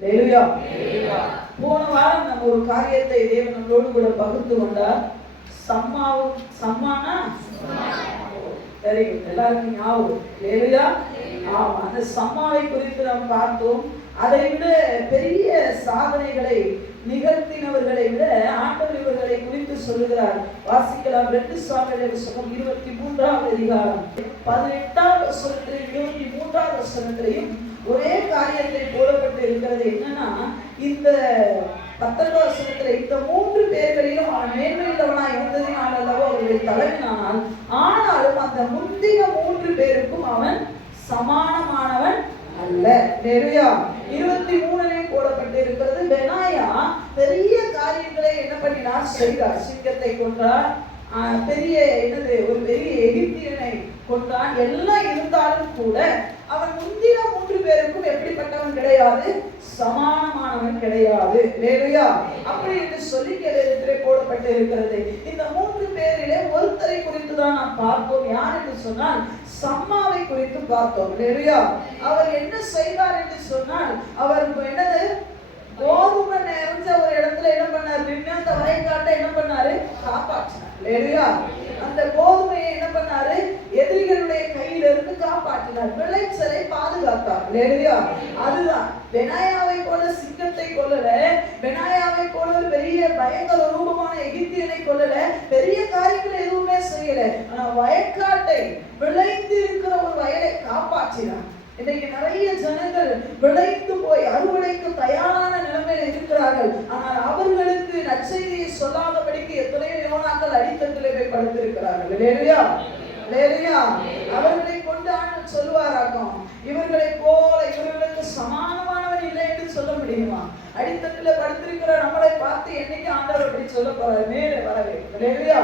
ஹல்லேலூயா. போன வாரம் நம்ம ஒரு காரியத்தை தேவன் நம்மளோடு கூட பகிர்ந்து கொண்டார். சம்மானா சரி, எல்லாருக்கும் ஞாபகம். ஹல்லேலூயா. ஆமா, அந்த சம்மாவை குறித்து நாம் பார்த்தோம். அதை விட பெரிய சாதனைகளை நிகழ்த்தினவர்களை விட ஆண்டவர் இவர்களை குறித்து சொல்லுகிறார். வாசிக்கலாம். 2 சாமுவேல் புத்தகம் 23ஆம் அதிகாரம் 18ஆம் வசனத்திலும் 23ஆம் வசனத்திலும் ஒரே காரியத்தை போடப்பட்டு இருக்கிறது. என்னன்னா, இந்த 19ஆம் வசனத்துல இந்த 3 பேர்களிலும் அவன் மேன்மையுள்ளவனாய் இருந்ததினால் அல்லவோ அவர்களை தலைவனானால், ஆனாலும் அந்த முந்தின 3 பேருக்கும் அவன் சமானமானவன் அல்ல. ஹல்லேலூயா. 23 போடப்பட்டு இருக்கிறது. பெனாயா பெரிய காரியங்களை என்ன பண்ணினார்? செய்தார். சிங்கத்தை கொன்றார், பெரிய ஒரு பெரிய எகிப்தியனை கொன்றான். எல்லாம் இருந்தாலும் கூட அவன் முந்தின 3 பேருக்கும் எப்படிப்பட்டவன் கிடையாது? சமானமானவன் கிடையாது. ஹல்லேலூயா. அப்படி என்று சொல்லி வேதத்திலே போடப்பட்டு இருக்கிறது. இந்த 3 பேரிலே ஒருத்தரை குறித்து தான் நாம் பார்த்தோம். யார் என்று சொன்னால் சம்மாவை குறித்து பார்த்தோம். ஹல்லேலூயா. அவர் என்ன செய்தார் என்று சொன்னால், அவர் என்னது கோதுமை நிறைஞ்ச ஒரு இடத்துல என்ன பண்ணார்? நின்று அந்த வயக்காட்டை என்ன பண்ணாரு? காப்பாற்றினார். ஹல்லேலூயா. அந்த கோதுமையை என்ன பண்ணாரு? எதிரிகளுடைய கையிலிருந்து காப்பாற்றினார். விளைச்சலை பாதுகாத்தார். ஹல்லேலூயா. அதுதான் பெனாயாவை போல சிங்கத்தை கொல்லல, பெனாயாவை போல ஒரு பெரிய பயங்கர ரூபமான எகிப்தியனை கொல்லல, பெரிய காரியங்கள் எதுவுமே செய்யல. ஆனா வயக்காட்டை, விளைந்து இருக்கிற ஒரு வயலை காப்பாற்றினார். இன்னைக்கு நிறைய ஜனங்கள் விளைந்து போய் அறுவடைக்கு தயாரான நிலைமையில இருக்கிறார்கள். ஆனால் அவர்களுக்கு நற்செய்தியை சொல்லாதபடிக்கு எத்தனையோ யோனாக்கள் அடித்தட்டிலே போய் படுத்திருக்கிறார்கள். ஹல்லேலூயா. ஹல்லேலூயா. அவர்களை கொண்டு ஆண்டவர் சொல்லுவாராக்கும், இவர்களை போல இவர்களுக்கு சமானமானவன் இல்லை என்று சொல்ல முடியுமா? அடித்தட்டில படுத்திருக்கிற நம்மளை பார்த்து என்னைக்கு ஆண்டவர் அப்படி சொல்ல போறாரு? மேலே வரவே. ஹல்லேலூயா.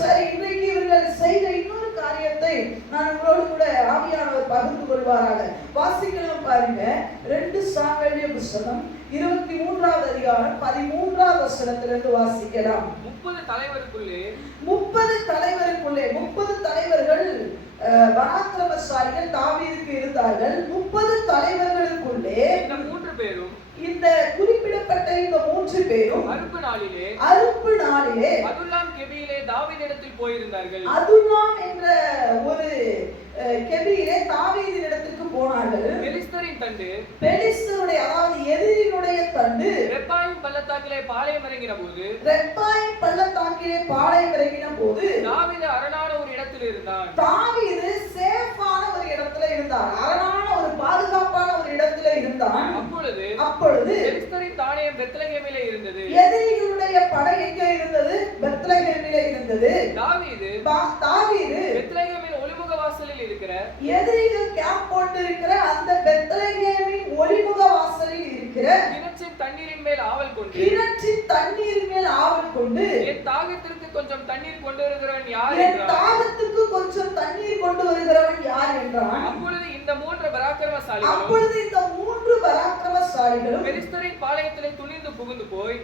சரி, இன்றைக்கு இவர்கள் செய்த இன்னொரு காரியத்தை நான் உங்களோடு கூட ஆவியானவர் பகிர்ந்து கொள்வாராக. வாசிக்கலாம் பாருங்க. 2 சாமுவேல் புத்தகம் 23ஆவது அதிகாரம் 13ஆவது வசனத்திலிருந்து வாசிக்கலாம். 30 தலைவருக்குள்ளே 30 தலைவர்கள் பராக்கிரமசாலிகள் தாவீதுக்கு இருந்தார்கள். 30 தலைவர்களுக்குள்ளே இந்த 3 பேரும், இந்த குறிப்பிடப்பட்ட இந்த 3 பேரும் அறுப்பு நாளிலே அதுல்லாம் கெபியிலே தாவீதிடத்தில் போயிருந்தார்கள். அதுல்லாம் என்ற ஒரு கெபியிலே தாவீதினிடத்துக்கு போனார்கள். பெலிஸ்தரின் தண்டு, பெலிஸ்தருடைய அதாவது எதிரினுடைய தண்டு ரெப்பாயிம் பள்ளத்தாக்கிலே பாளையம் இறங்கின போது தாவீது அரணான ஒரு இடத்தில் இருந்தான். தாவீது சேஃபான ஒரு இடத்துல இருந்தான். அரணான ஒரு பாதுகாப்பான ஒரு இடத்துல இருந்தான். அப்பொழுது பெலிஸ்தரின் தானியம் பெத்லகேமிலே இருந்தது. எதிரிகளுடைய படை எங்கே இருந்தது? பெத்லகேமிலே இருந்தது. தாவீது பெத்லகேமின் ஒளிமுக வாசலில் இருக்கிற, எதிரிகள் கேம்ப் போட்டு இருக்கிற அந்த பெத்லகேமின் ஒளிமுக வாசலில் இருக்கிற கிணற்றின் தண்ணீரின் மேல் ஆவல் கொண்டு என் தாகத்திற்கு கொஞ்சம் தண்ணீர் கொண்டு வருகிறவன் யார் என்றான். அப்பொழுது இந்த 3 பராக்கிரமசாலிகளும் பெலிஸ்தரின் பாளையத்திலே துணிந்து புகுந்து போய்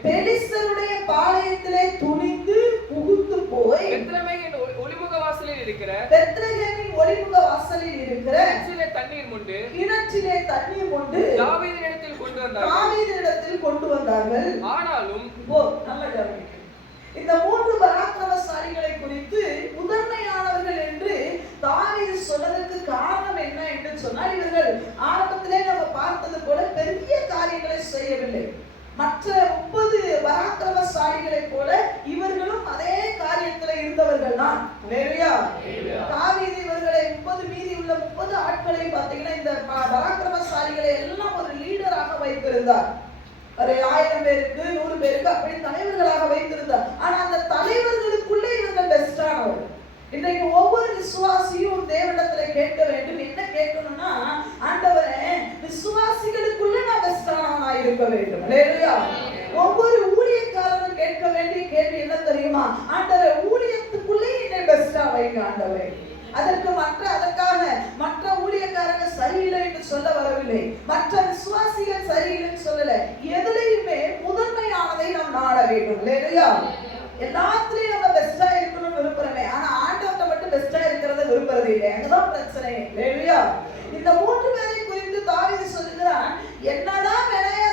பெத்லகேமின் ஒளிமுக வாசலில் இருக்கிற கிணற்றிலே தண்ணீர் மொண்டு தாவீதினிடத்தில் கொண்டு வந்தார்கள். ஆனாலும் இந்த 3 பராக்கிரமசாலிகளை குறித்து முதன்மையானவர்கள் என்று தாவீது சொன்னதற்கு காரணம் என்ன என்று சொன்னால், இவர்கள் ஆரம்பத்திலே நம்ம பார்த்தது போல பெரிய காரியங்களை செய்யவில்லை. மற்ற 30 பராக்கிரமசாலிகளை போல இவர்களும் அதே காரியத்துல இருந்தவர்கள் தான். தாவீது இவர்களை 30 மீதி உள்ள 30 ஆட்களை பார்த்தீங்கன்னா இந்த பராக்கிரமசாலிகளை எல்லாம் ஒரு லீடராக வைத்திருந்தார். ஒரு 1000 பேருக்கு 100 பேருக்கு அப்படி தலைவர்களாக வைத்திருந்தார். ஆனா அந்த தலைவர்களுக்குள்ளே இவர்கள் பெஸ்டானவர்கள். இன்றைக்கு ஒவ்வொரு விசுவாசியும் தேவனிடத்துல கேட்க வேண்டும். என்ன கேட்கணும்னா, ஆண்டவரே விசுவாசிகளுக்குள்ள நான் பெஸ்டானவனா இருக்க வேண்டும். ஹல்லேலூயா. ஒவ்வொரு ஊழியக்காரனும் கேட்க வேண்டிய கேள்வி என்ன தெரியுமா? ஆண்டவரே ஊழியத்துக்குள்ளே என்னை பெஸ்டா வைங்க ஆண்டவரே. அதற்காக மற்ற ஊழியக்காரங்க சரியில்லை என்று சொல்ல வரவில்லை, மற்ற விசுவாசிகள் சரியில்லைன்னு சொல்லல. எதுலையுமே முதன்மையானதை நாம் நாட வேண்டும். ஹல்லேலூயா. எல்லாத்துலயும் நம்ம பெஸ்டா இருக்கணும்னு விரும்புறமே, ஆனா ஆண்டவர்கிட்ட மட்டும் பெஸ்டா இருக்கிறத விரும்புறது இல்லை. அங்கதான் பிரச்சனை. ஹல்லேலூயா. இந்த 3 பேரை குறித்து தாவீது சொல்லுகிறான், என்னதான் பெனாயா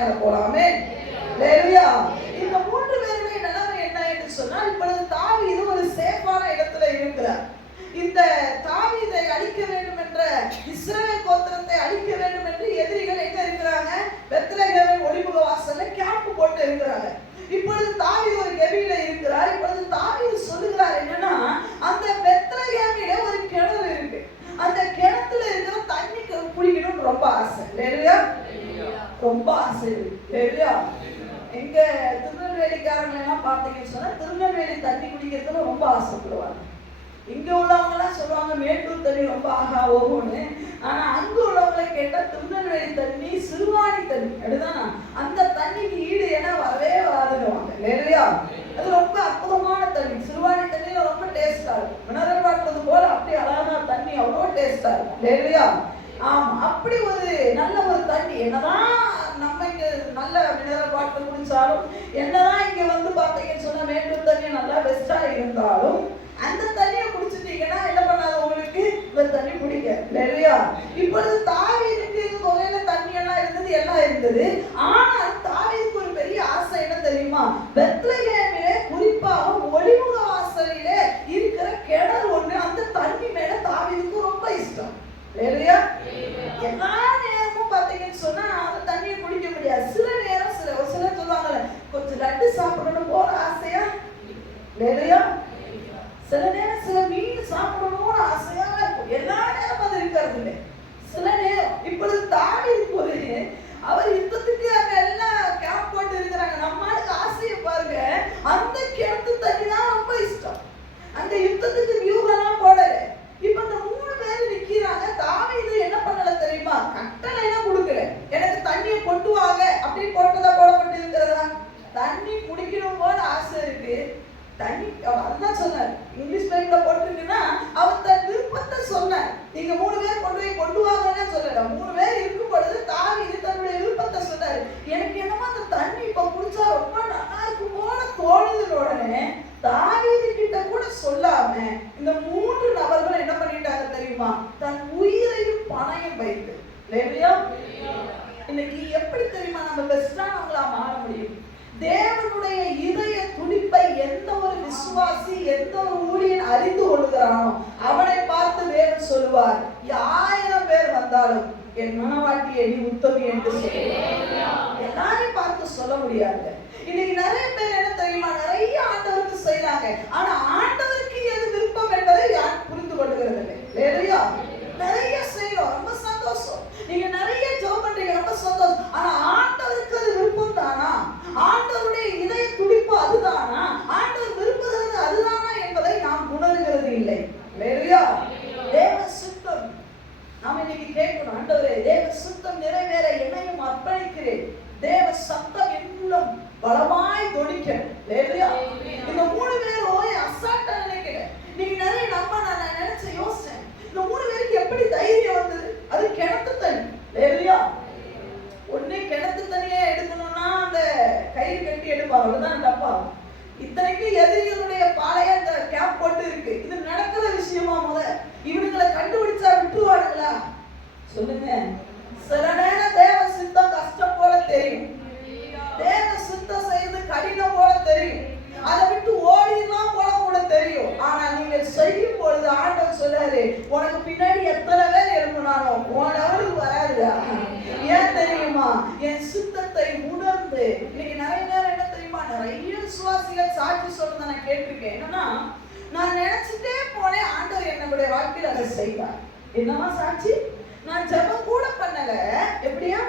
மேல போலாமே. ஹல்லேலூயா. இந்த 3 பேருடைய நிலைமை என்ன என்று சொன்னால், இப்பொழுது தாவீது ஒரு சேஃபான இடத்துல இருக்கிறார். இந்த தாவீதை அழிக்க வேண்டும் என்ற, இஸ்ரவேல் கோத்திரத்தை அழிக்க வேண்டும் என்று எதிரிகள் எங்க இருக்கிறாங்க? பெத்லகேமின் ஒளிமுக வாசல்ல கேம்ப் போட்டு இருக்கிறாங்க. இப்பொழுது தாவீது ஒரு கெபியில இருக்கிறார். இப்பொழுது தாவீது சொல்லுகிறார் என்னன்னா, அந்த பெத்லகேமில ஒரு கிணறு இருக்கு, அந்த கிணத்துல இருக்கிற தண்ணி குடிக்கணும்னு ரொம்ப ஆசை. ஹல்லேலூயா. ரொம்ப ஆசை இருக்கு. ஹல்லேலூயா. எங்க திருநெல்வேலிக்காரங்க எல்லாம் பார்த்தீங்கன்னு சொன்னா திருநெல்வேலி தண்ணி குடிக்கிறதுல ரொம்ப ஆசைப்படுவாங்க. இங்க உள்ளவங்க எல்லாம் சொல்லுவாங்க மேட்டூர் தண்ணி ரொம்ப ஆகா ஓகும்னு. ஆனா அங்க உள்ளவங்களை கேட்டா திருநெல்வேலி தண்ணி சிறுவாணி தண்ணி அப்படிதானா, அந்த தண்ணிக்கு ஈடு ஏன்னா வரவே வராதுன்னுவாங்க. இல்லையா? அது ரொம்ப அற்புதமான தண்ணி. சிறுவாணி தண்ணியில ரொம்ப டேஸ்டா இருக்கும். மினரல் வாட்டர் போல அப்படி அழகா தண்ணி அவ்வளோ டேஸ்டா இருக்கும். இல்லையா? ஆமா, அப்படி ஒரு நல்ல ஒரு தண்ணி. என்னதான் நம்ம இங்க நல்ல மினரல் வாட்டர் குடிச்சாலும், என்னதான் இங்க வந்து பாத்தீங்கன்னு சொன்னா மேட்டூர் தண்ணி நல்லா பெஸ்டா இருந்தாலும், அந்த தண்ணியை குடிச்சிட்டீங்கன்னா என்ன பண்ணாது உங்களுக்கு? இந்த தண்ணி குடிக்க. இல்லையா? இப்பொழுது தாவீதுக்கு இந்த தொகையில தண்ணி எல்லாம் இருந்தது, எல்லாம் இருந்தது. ஆனால் தாவீதுக்கு ஒரு பெரிய ஆசை என்ன தெரியுமா? பெத்லகேமிலே குறிப்பாக ஒளிமுக வாசலிலே இருக்கிற கிணறு ஒண்ணு, அந்த தண்ணி மேல தாவீதுக்கு ரொம்ப இஷ்டம். இல்லையா? எல்லா நேரமும் பாத்தீங்கன்னு சொன்னா அந்த தண்ணியை குடிக்க முடியாது. சில நேரம் சிலர் சொல்லுவாங்கல்ல, கொஞ்சம் லட்டு சாப்பிடணும் போல ஆசையா. இல்லையா? சில நேரம் சில மீன் சாப்பிடணும்னு ஆசையா இருக்கும். எல்லா நேரமும் அது இருக்கிறது இல்லை. சில நேரம் இப்பொழுது தாவீதுக்கு ஒரு, அவர் யுத்தத்துக்கு அங்க எல்லாம் கேம்ப் போட்டு இருக்கிறாங்க. நம்மளுக்கு ஆசையை பாருங்க, அந்த கிணத்து தண்ணி தான் ரொம்ப இஷ்டம். அந்த யுத்தத்துக்கு வியூகெல்லாம் போடல. இப்ப அந்த 3 பேர் நிக்கிறாங்க. தாவீது என்ன பண்ணல தெரியுமா? கட்டளை எல்லாம் கொடுக்கல, எனக்கு தண்ணியை கொண்டு வாங்க அப்படின்னு போட்டதா போடப்பட்டு இருக்கிறதா? தண்ணி குடிக்கணும் போல ஆசை இருக்கு. தண்ணி அதுதான் சொன்னார். இங்கிலீஷ் பைபிள்ல போட்டிருக்குன்னா அவர் தன் விருப்பத்தை சொன்னார். நீங்க 3 பேர் கொண்டு வாங்கன்னு சொல்லல. 3 பேர் இருக்கும் பொழுது தாவீது தன்னுடைய விருப்பத்தை சொன்னாரு. எனக்கு என்னமோ அந்த தண்ணி இப்ப குடிச்சா ரொம்ப நல்லா இருக்கும் போல தோணுதுன்னு உடனே தாவீது கிட்ட கூட சொல்லாம இந்த 3 நபர்கள் என்ன பண்ணிட்டாங்க தெரியுமா? தன் உயிரையும் பணயம் வைத்து. இல்லையா? இன்னைக்கு எப்படி தெரியுமா நம்ம பெஸ்டானவங்களா மாற முடியும்? தேவனுடைய இதய துடிப்பை எந்த ஒரு விசுவாசி, எந்த ஒரு ஊழியன் அறிந்து கொள்கிறானோ அவனை பார்த்து தேவன் சொல்லுவார், 1000 பேர் வந்தாலும் என் மனவாட்டியை நீ உத்தமி என்று சொல்லுவார். எல்லாரையும் பார்த்து சொல்ல முடியாது. இன்னைக்கு நிறைய பேர் என்ன தெரியுமா? நிறைய ஆண்டவருக்கு செய்யறாங்க. ஆனா ஆண்டவருக்கு எது விருப்பம் என்பதை யாரும் புரிந்து கொள்கிறது இல்லை. இல்லையா? நிறைய செய்யறோம், ரொம்ப சந்தோஷம். நீங்க நிறைய ஜெபம் பண்றீங்க, ரொம்ப சந்தோஷம். ஆனா ஆண்டவருக்கு அது விருப்பம் தானா? ஆண்டவருடைய இதய துடிப்பு அதுதானா? ஆண்டவர் விரும்புகிறது அதுதானா என்பதை நாம் உணர்கிறது இல்லை. இல்லையா? தேவ சித்தம் நாம் இன்னைக்கு கேட்கணும். ஆண்டவரே, தேவ சித்தம் நிறைவேற என்னையும் அர்ப்பணிக்கிறேன். தேவ சத்தம் எல்லாம் பலமாய் தொனிக்கணும். இல்லையா? இந்த 3 பேரும் அசால்ட்டா நினைக்கல. நீங்க நிறைய நான் நினைச்ச யோசிச்சேன், இந்த 3 பேருக்கு எப்படி தைரியம் வந்தது? அது கிணத்து தண்ணி. இல்லையா? ஒண்ணு கிணத்து தண்ணியை எடுக்கணும்னா அந்த கயிறு கட்டி எடுப்பாங்க, அவ்வளவுதான் டப்பா. இத்தனைக்கு எதிரிகளுடைய பாளைய அந்த கேம்ப் போட்டு இருக்கு. இது நடக்கிற விஷயமா? இவனுங்களை கண்டுபிடிச்சா விட்டுவானுங்களா? சொல்லுங்க. சில நேரம் தேவ சித்தம் கஷ்டம் போல தெரியும், தேவ சித்தம் செய்து கடினம் போல தெரியும், அதை விட்டு ஓடிலாம் போல கூட தெரியும். ஆனா நீங்க செய்யும் பொழுது ஆண்டவர் சொல்றாரு, உனக்கு பின்னாடி எத்தனை பேர் எழுப்பினாலும் உனவருக்கு வராதுடா. ஏன் தெரியுமா? என் சித்தத்தை உணர்ந்து. இன்னைக்கு நிறைய நேரம் என்ன தெரியுமா? நிறைய விசுவாசிகள் சாட்சி சொல்றத நான் கேட்டிருக்கேன். என்னன்னா, நான் நினைச்சிட்டே போனேன், ஆண்டவர் என்னுடைய வாழ்க்கையில் அதை செய்வார். என்னமா சாட்சி? நான் ஜெபம் கூட பண்ணல. எப்படியா?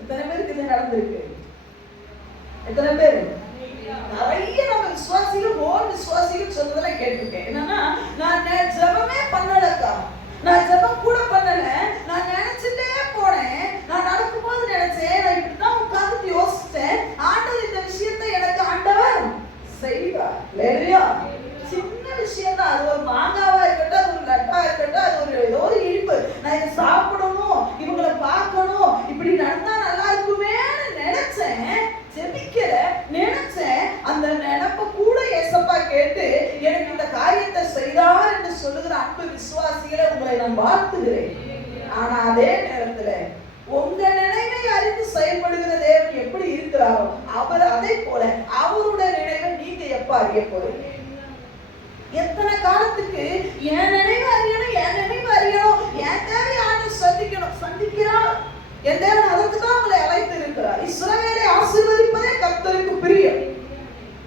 எத்தனை பேருக்கு இது நடந்திருக்கு? எத்தனை பேர்? நிறைய நம்ம விசுவாசிகள் விசுவாசிகள் சொல்றதெல்லாம் கேட்டிருக்கேன். என்னன்னா, நான் ஜெபமே பண்ணலக்கா, நான் ஜெபம் கூட பண்ணல, நான் நினைச்சிட்டே போனேன். நான் நடக்கும்போது நினைச்சேன், நான் இப்படிதான் உட்கார்ந்து யோசிச்சேன், ஆண்டவர் இந்த விஷயத்தை எனக்கு ஆண்டவர் செய்வார். இல்லையா? சின்ன விஷயம் தான். அது ஒரு மாங்காவா இருக்கட்டும், அது ஒரு லட்டா இருக்கட்டும், அது ஒரு ஏதோ ஒரு இனிப்பு, நான் இதை சாப்பிடணும், இவங்களை பார்க்கணும், இப்படி நடந்தா நல்லா இருக்குமேன்னு நினைச்சேன். ஜெபிக்கிற நினைச்சேன். அந்த நினைப்ப கூட ஏசப்பா கேட்டு எனக்கு இந்த காரியத்தை செய்தார் என்று சொல்லுகிற அன்பு விசுவாசிகளை உங்களை நான் வாழ்த்துகிறேன். ஆனா அதே நேரத்துல உங்க நினைவை அறிந்து செயல்படுகிற தேவ இருக்கிறாரோ அவர் அதை போல அவருடைய நினைவை நீங்க எப்ப அறிய போறீங்க? எத்தனை காலத்துக்கு என் நினைவு அறியணும், என் நினைவு அறியணும், என் தேவையான சந்திக்கிறார். என் தேவன் அதற்கு தான் உங்களை அழைத்து இருக்கிறார். இஸ்ரவேலை ஆசீர்வதிப்பதே கர்த்தருக்கு பிரியம்.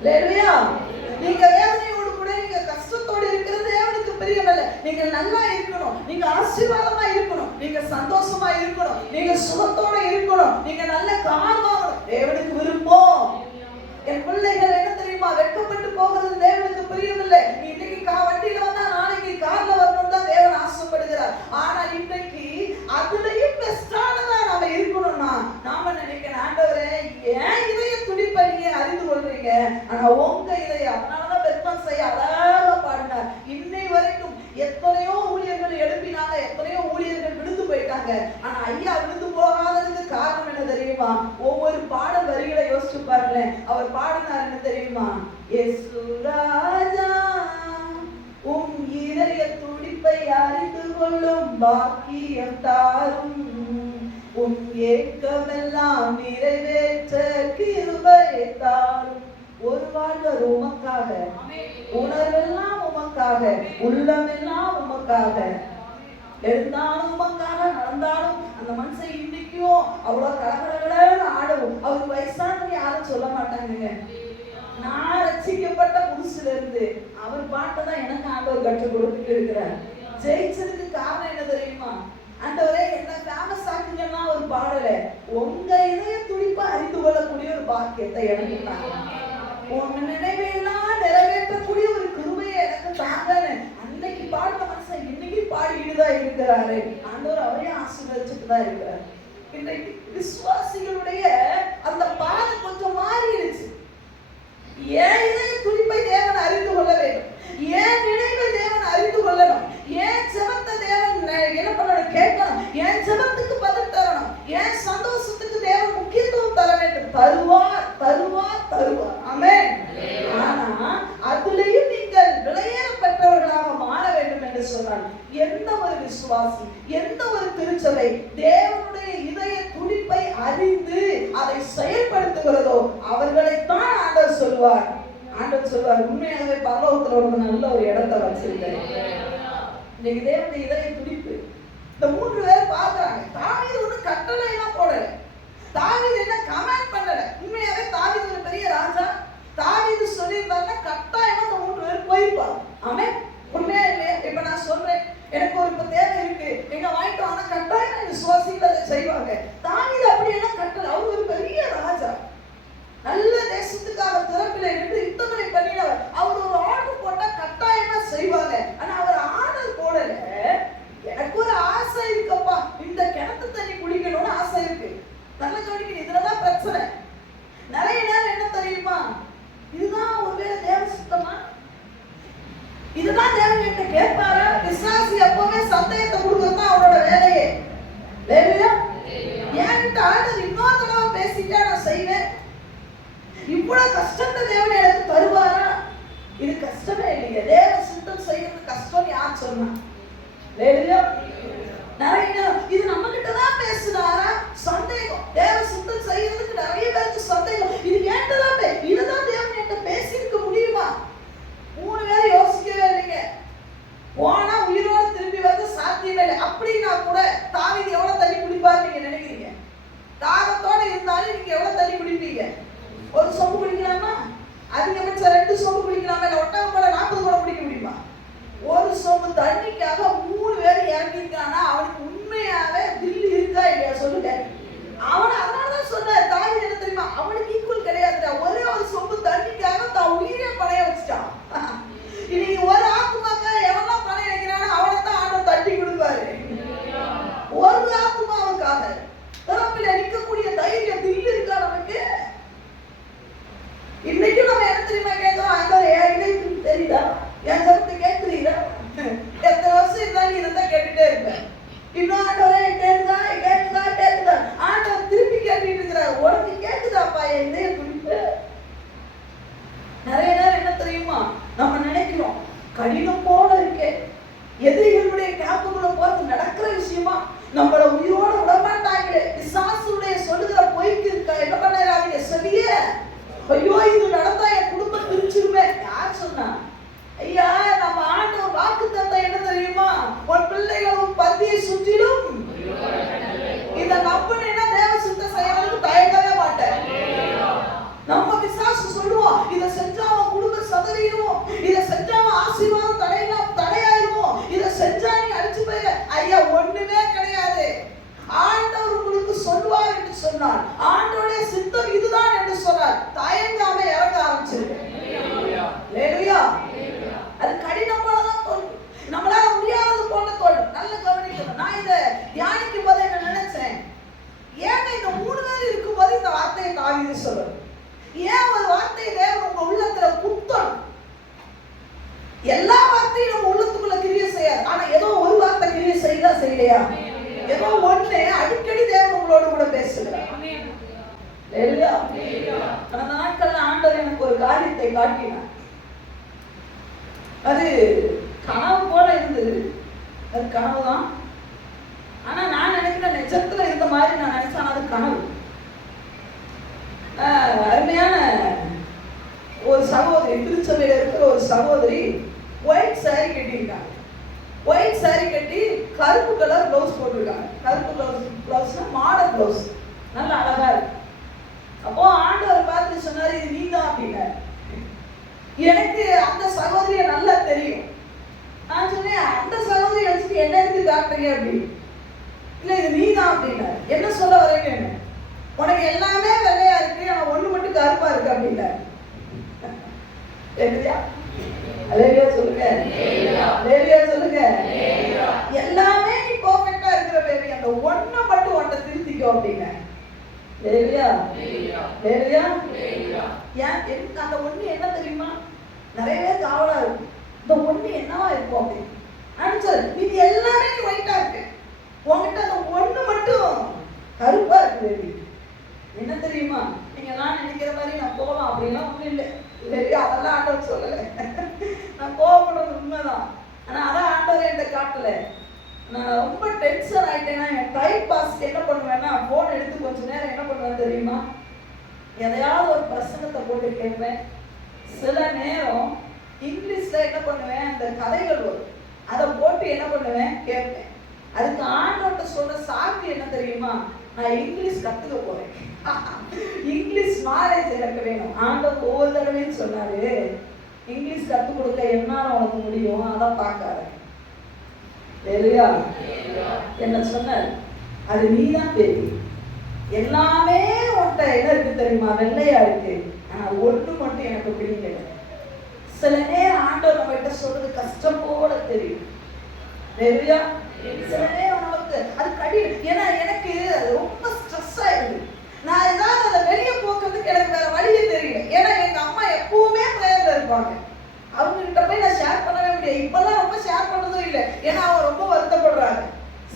இல்லையா? நீங்க வேதனையோடு கூட நீங்க கஷ்டத்தோடு இருக்கிறது தேவனுக்கு பிரியம் அல்ல. நீங்க நல்லா இருக்கணும், நீங்க ஆசீர்வாதமா இருக்கணும், நீங்க சந்தோஷமா இருக்கணும், நீங்க சுகத்தோட இருக்கணும், நீங்க நல்ல கார் வாங்கணும், தேவனுக்கு விருப்பம். என் பிள்ளைகள் என்ன தெரியுமா, வெட்கப்பட்டு போகிறது தேவனுக்கு பிரியம் இல்லை. இன்னைக்கு வண்டியில வந்தா நாளைக்கு கார்ல வரணும் தான் தேவன் ஆசைப்படுகிறார். ஆனா இன்றைக்கு அதுலயும் பெஸ்டானதா நாம இருக்கணும்னா நாம நினைக்கிறேன், ஆண்டவரே ஏன் இதய துடிப்பை நீங்க அறிந்து கொள்றீங்க, ஆனா உங்க இதயம். அதனாலதான் பெருமாள் செய்ய அழகா பாடினார். இன்னை வரைக்கும் எத்தனையோ ஊழியர்கள் எழுப்பினாங்க, எத்தனையோ ஊழியர்கள் விழுந்து போயிட்டாங்க. ஆனா ஐயா விழுந்து போகாததுக்கு காரணம் என்ன தெரியுமா? ஒவ்வொரு பாடல் வரிகளை யோசிச்சு பாருங்களேன். அவர் பாடினார் என்ன தெரியுமா? இயேசு ராஜா உம் இதய துடிப்பை அறிந்து கொள்ளும் பாக்கியம் தாரும், உம் ஏக்கமெல்லாம் நிறைவேற்ற கிருபையை தாரும். ஒரு வாழ்வர் உமக்காக, உணர்வெல்லாம் உமக்காக, உள்ளமெல்லாம் உமக்காக, எழுந்தாலும் உமக்காக, நடந்தாலும் அந்த மனுஷன் இன்னைக்கும் அவ்வளவு கலகலகலன்னு ஆடவும். அவருக்கு வயசானது யாரும் சொல்ல மாட்டாங்க. நான் ரட்சிக்கப்பட்ட புதுசுல இருந்து அவர் பாட்டை தான் எனக்கு ஆண்டவர் கற்றுக் கொடுத்துட்டு இருக்கிறார். ஜெயிச்சதுக்கு காரணம் என்ன தெரியுமா? ஆண்டவரே என்ன ஃபேமஸ் ஆக்குங்கன்னா ஒரு பாடல, உங்க இதய துடிப்பை அறிந்து கொள்ளக்கூடிய ஒரு பாக்கியத்தை எனக்கு தாங்க, உங்க நினைவையெல்லாம் நிறைவேற்றக்கூடிய ஒரு கிருபையை எனக்கு தாங்கன்னு அன்னைக்கு பாடுற மனுஷன் இன்னைக்கு பாடிக்கிட்டு தான் இருக்கிறாரு. ஆண்டவர் அவரையும் ஆசீர்வதிச்சுட்டு தான் இருக்கிறார். இன்றைக்கு விசுவாசிகளுடைய அந்த பாதை கொஞ்சம் மாறிடுச்சு. ஏன் இதய துடிப்பை தேவன் அறிந்து கொள்ள வேண்டும், ஏன் நினைவை தேவன் அறிந்து கொள்ளணும், ஏன் ஜெபத்தை தேவன் என்ன பண்ணணும், கேட்கணும், ஏன் ஜெபத்துக்கு பதில் தரணும், ஏன் சந்தோஷத்துக்கு தேவன் முக்கியத்துவம் தர வேண்டும். தருவார் தருவார் தருவார். ஆமென். ஆனா அதுலயும் நீங்கள் விலையேற பெற்றவர்களாக மாற வேண்டும் என்று சொன்னார். எந்த ஒரு விசுவாசி, எந்த ஒரு திருச்சபை தேவனுடைய இதய துடிப்பை அறிந்து அதை செயல்படுத்துகிறதோ அவர்களைத்தான் ஆண்டவர் சொல்வார். ஆண்டவர் சொல்வார், உண்மையாகவே பரலோகத்துல ஒரு நல்ல ஒரு இடத்தை வச்சிருக்கேன். இன்னைக்கு தேவனுடைய இதய துடிப்பு இந்த 3 பேர் பாக்குறாங்க. தாவீது ஒண்ணு கட்டளை எல்லாம் போடல, தாவீது என்ன கமெண்ட் பண்ணல. உண்மையாவே தாவீது ஒரு பெரிய ராஜா. தாவீது சொல்லியிருந்தாருன்னா கட்டாயமா இந்த 3 பேர் போயிருப்பாங்க. ஆமென். உண்மையா இல்லையா? இப்ப நான் சொல்றேன், எனக்கு ஒரு தேவை இருக்கு, எங்க வாங்கிட்டு வாங்க, கட்டாயமா விசுவாசிகள் அதை செய்வாங்க. தாவீது அப்படி எல்லாம் கட்டளை. அவர் ஒரு பெரிய ராஜா, நல்ல தேசத்துக்காக திறப்பில நின்று யுத்தங்களை பண்ணினவர். அவர் ஒரு ஆர்டர் போட்டா கட்டாயமா செய்வாங்க. ஆனா அவர் ஆர்டர் போடல. எனக்கு ஒரு ஆசை இருக்கப்பா, இந்த கிணத்து தண்ணி குடிக்கணும்னு ஆசை இருக்கு, நல்ல கவனிக்கணும். இதுலதான் பிரச்சனை. நிறைய நேரம் என்ன தெரியுமா, இதுதான் ஒருவேளை தேவ சுத்தமா, இதுதான் தேவன் கிட்ட கேட்பாரா? விசுவாசி எப்பவுமே சந்தேகத்தை கொடுக்கறது தான் அவரோட வேலையே. வேலையா என்கிட்ட ஆண்டவர் இன்னொரு தடவை பேசிட்டா நான் செய்வேன். இவ்வளவு கஷ்டத்தை தேவன் எனக்கு தருவாரா? இது கஷ்டமே இல்லைங்க. தேவ சித்தம் செய்யறது கஷ்டம் யார் சொன்னா? வேலையா நிறைய இது நம்ம கிட்டதான் பேசுறாரா? சந்தேகம். தேவ சித்தம் செய்யறதுக்கு நிறைய பேருக்கு சந்தேகம். இது ஏன்டதான் இதுதான் தேவன் என்கிட்ட பேசியிருக்க முடியுமா? 3 பேர் யோசிக்கவே இல்லைங்க. போனா உயிரோடு திரும்பி வந்து சாத்தியமே இல்லை. அப்படின்னா கூட தாவீது எவ்வளவு தண்ணி குடிப்பாரு நீங்க நினைக்கிறீங்க? தாகத்தோட இருந்தாலும் நீங்க எவ்வளவு தண்ணி குடிப்பீங்க? ஒரு சொம்பு குடிக்கலாமா? அதிகபட்சம் 2 சொம்பு குடிக்கலாமா? இல்ல ஒட்டகம் போல 40 கூட குடிக்க முடியுமா? ஒரு சொம்பு தண்ணிக்காக 3 பேர் இறங்கிருக்கானா அவனுக்கு உண்மையாவே தில்லு இருக்கா இல்லையா சொல்லுங்க. அவன் அதனாலதான் இல்லையா? கடந்த நாட்கள்ல ஆண்டவர் எனக்கு ஒரு காரியத்தை காட்டினார். அது கனவு போல இருந்தது. அது கனவு தான். ஆனா நான் நினைக்கிற நிஜத்துல இருந்த மாதிரி நான் நினைச்சேன் அது கனவு. அருமையான ஒரு சகோதரி, திருச்சபையில இருக்கிற ஒரு சகோதரி ஒயிட் சாரி கட்டியிருக்காங்க. ஒயிட் சாரி கட்டி கருப்பு கலர் பிளவுஸ் போட்டிருக்காங்க. கருப்பு பிளவுஸ்னா மாடல் பிளவுஸ், நல்ல அழகா இருக்கு. அப்போ ஆண்டவர் பார்த்து சொன்னாரு, இது நீதான் அப்படின்னாரு. எனக்கு அந்த சகோதரிய நல்லா தெரியும். நான் சொன்னேன், அந்த சகோதரியை வச்சுட்டு என்ன எடுத்து காட்டுறீங்க அப்படின்னு. இல்ல இது நீதான் அப்படின்னாரு. என்ன சொல்ல வரீங்க? உனக்கு எல்லாமே வெள்ளையா இருக்கு, ஆனா ஒண்ணு மட்டும் கருப்பா இருக்கு அப்படின்னாரு. அல்லேலூயா சொல்லுங்க, அல்லேலூயா சொல்லுங்க. எல்லாமே நீ பெர்ஃபெக்ட்டா இருக்கிற பேபி, அந்த ஒண்ணு மட்டும் உன்னை திருத்திக்கோ அப்படிங்க. அல்லேலூயா, அல்லேலூயா. ஏன் எனக்கு அந்த ஒண்ணு என்ன தெரியுமா? நிறைய பேர் காவலா இருக்கு, இந்த ஒண்ணு என்னவா இருக்கும் அப்படின்னு. ஆன்சர், இது எல்லாமே நீ ஒயிட்டா இருக்கு, உன்கிட்ட அந்த ஒண்ணு மட்டும் கருப்பா இருக்கு பேபி. என்ன தெரியுமா? நீங்க எல்லாம் நினைக்கிற மாதிரி நான் போகலாம் அப்படின்லாம் ஒண்ணும் இல்லை. அதெல்லாம் ஆண்டவர் சொல்லலை. நான் கோவப்படுறது உண்மைதான். ஆனா அதான் ஆண்டவர் என்கிட்ட காட்டல. நான் ரொம்ப டென்ஷன் ஆயிட்டேன்னா என் டைம் பாஸ்க்கு என்ன பண்ணுவேன்னா, போன் எடுத்து கொஞ்ச நேரம் என்ன பண்ணுவேன் தெரியுமா? எதையாவது ஒரு பிரசங்கத்தை போட்டு கேட்பேன். சில நேரம் இங்கிலீஷ்ல என்ன பண்ணுவேன், அந்த கதைகள் வரும், அதை போட்டு என்ன பண்ணுவேன் கேட்பேன். அதுக்கு ஆண்டவர்கிட்ட சொல்ற சாக்கு என்ன தெரியுமா? நான் இங்கிலீஷ் கத்துக்க போறேன், இங்கிலீஷ் நாலேஜ் எனக்கு வேணும். ஆண்டவர் ஒவ்வொரு தடவையும் சொன்னாரு, இங்கிலீஷ் கற்றுக் கொடுக்க என்னால உனக்கு முடியும், அதான் பார்க்காத. இல்லையா? என்ன சொன்னார்? அது நீதான் பேபி. எல்லாமே உன்கிட்ட என்ன இருக்கு தெரியுமா? வெள்ளையா இருக்கு, ஆனா ஒண்ணு மட்டும் எனக்கு பிடிக்கல. சில நேரம் ஆண்டவர் நம்ம கிட்ட சொல்றது கஷ்டம் போல தெரியும். இல்லையா? சில நேரம் நமக்கு அது கடினம். ஏன்னா எனக்கு ரொம்ப ஸ்ட்ரெஸ் ஆயிடுது. நான் ஏதாவது அதை வெளியே போக்குறதுக்கு எனக்கு வேற வழியே தெரியல. ஏன்னா எங்க அம்மா எப்பவுமே பிரேயர்ல இருப்பாங்க. அவங்க கிட்ட போய் நான் ஷேர் பண்ணவே முடியாது. இப்பெல்லாம் ரொம்ப ஷேர் பண்ணதும் இல்லை. ஏன்னா அவங்க ரொம்ப வருத்தப்படுறாங்க.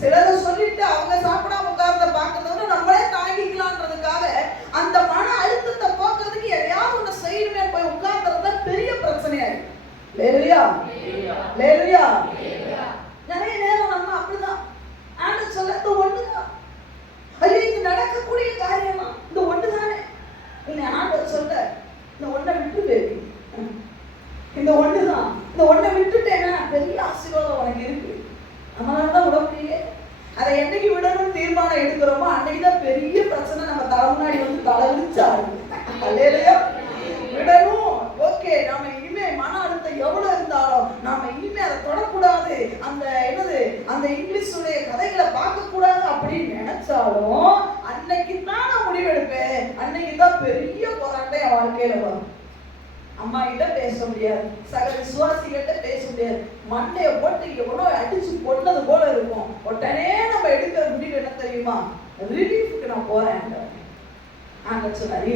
சிலதை சொல்லிட்டு அவங்க சாப்பிடாம உட்கார்ந்த பார்க்கறத நம்மளே தாங்கிக்கலான்றதுக்காக அந்த மன அழுத்தத்தை போக்குறதுக்கு எதையாவது ஒண்ணு செய்யணுமே போய் உட்கார்ந்துருந்தா பெரிய பிரச்சனையா இருக்கு. லேலுயா, லேலுயா. நிறைய நேரம் நம்ம அப்படிதான். ஆண்டவர் சொல்ல, இந்த ஒண்ணுதான், ஐயோ இது நடக்கக்கூடிய காரியமா, இந்த ஒண்ணுதானே. இல்லை, ஆண்டவர் சொல்ல, இந்த ஒன்றை விட்டு பேபி, இந்த ஒண்ணுதான், இந்த ஒன்றை விட்டுட்டேன்னா பெரிய ஆசீர்வாதம் உனக்கு இருக்கு. நம்மளாலதான் விட முடியல. அதை என்னைக்கு விடணும்னு தீர்மானம் எடுக்கிறோமோ அன்னைக்குதான் பெரிய பிரச்சனை நம்ம தலை முன்னாடி வந்து தலைவிரிச்சாரு. அல்லேலூயா. விடணும். ஓகே, நாம இனிமே மன அழுத்தம் எவ்வளவு இருந்தாலும் நாம இனிமே அதை தொடக்கூடாது, அந்த என்னது அந்த இங்கிலீஷுடைய கதைகளை பார்க்க கூடாது அப்படின்னு நினைச்சாலும் அன்னைக்கு தான் நான் முடிவெடுப்பேன். அன்னைக்கு தான் பெரிய போராட்டம் என் வாழ்க்கையில வரும். அம்மா கிட்ட பேச முடியாது, சக விசுவாசிகிட்ட பேச முடியாது, மண்டைய போட்டு எவ்வளோ அடிச்சு கொண்டது போல இருக்கும். உடனே நம்ம எடுக்கிற முடிவு என்ன தெரியுமா? ரிலீஃபுக்கு நான் போறேன். அங்க சொன்னார்,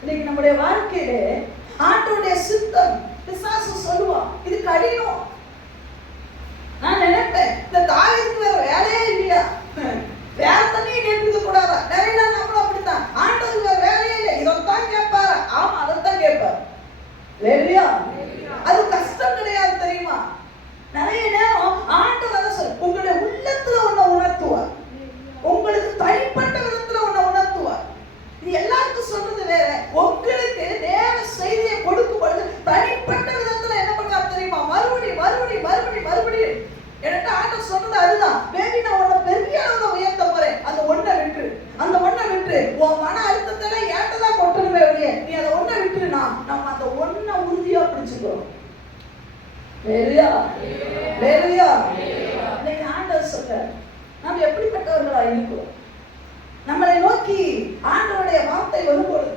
இன்னைக்கு நம்முடைய வாழ்க்கையில ஆண்டவருடைய சித்தம் பிசாசு சொல்லுவான், இது கடினம். நான் நினைப்பேன், இந்த தாவிதுக்கு வேற வேலையே இல்லையா, வேற தண்ணியை கேட்க கூடாதா? நிறைய நாள் நம்மளும் அப்படித்தான். ஆண்டவருக்கு வேற வேலையே இல்லை, இதைத்தான் கேட்பாரு. ஆமா, அதைத்தான் கேட்பாரு. இல்லையா? அது கஷ்டம் கிடையாது தெரியுமா? நிறைய நேரம் ஆண்டவர் அதை சொல்ல, உங்களுடைய உள்ளத்துல ஒண்ண உணர்த்துவார், உங்களுக்கு தனிப்பட்ட விதத்துல ஒண்ண உணர்த்துவார். இது எல்லாருக்கும் சொல்றது வேற. உங்களுக்கு தேவ செய்தியை கொடுக்கும் பொழுது தனிப்பட்ட விதத்துல என்ன பண்றாரு தெரியுமா? மறுபடியும் மறுபடியும் மறுபடியும் மறுபடியும் எனக்கு ஆண்டவர் சொன்னது அதுதான். பேபி, நான் உன்னை பெரிய அளவுல உயர்த்த போறேன், அந்த ஒன்றை விட்டு, அந்த ஒன்றை விட்டு, உன் மன அழுத்தத்துல ஏட்டதான் கொட்டணுமே ஒழிய நீ அதை ஒன்றை விட்டுனா நம்ம அந்த ஒன்றை உறுதியா பிடிச்சுக்கிறோம். வேலையா வேலையா. இன்னைக்கு ஆண்டவர் சொல்ற, நம்ம எப்படிப்பட்டவர்களா இருக்கிறோம்? நம்மளை நோக்கி ஆண்டவருடைய வார்த்தை வரும்பொழுது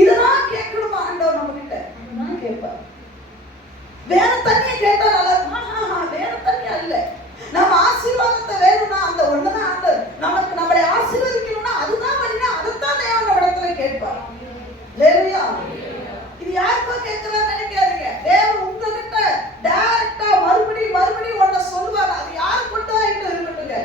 இதெல்லாம் கேட்கணுமா ஆண்டவர் நம்ம கிட்ட? அதுதான் கேட்பார். வேற தண்ணியை கேட்டா நல்லா, வேற தண்ணி அல்ல. நம்ம ஆசீர்வாதத்தை வேணும்னா அந்த ஒண்ணுதான் ஆண்டவர் நமக்கு. நம்மளை ஆசீர்வதிக்கணும்னா அதுதான் வழினா அதைத்தான் தேவன் நம்ம இடத்துல கேட்பார். இல்லையா? இது யாருக்கோ கேட்கிறான்னு நினைக்காதீங்க. தேவன் உங்ககிட்ட டைரக்டா மறுபடியும் மறுபடியும் ஒன்ன சொல்லுவார். அது யாரு கொண்டு இருக்கட்டுங்க.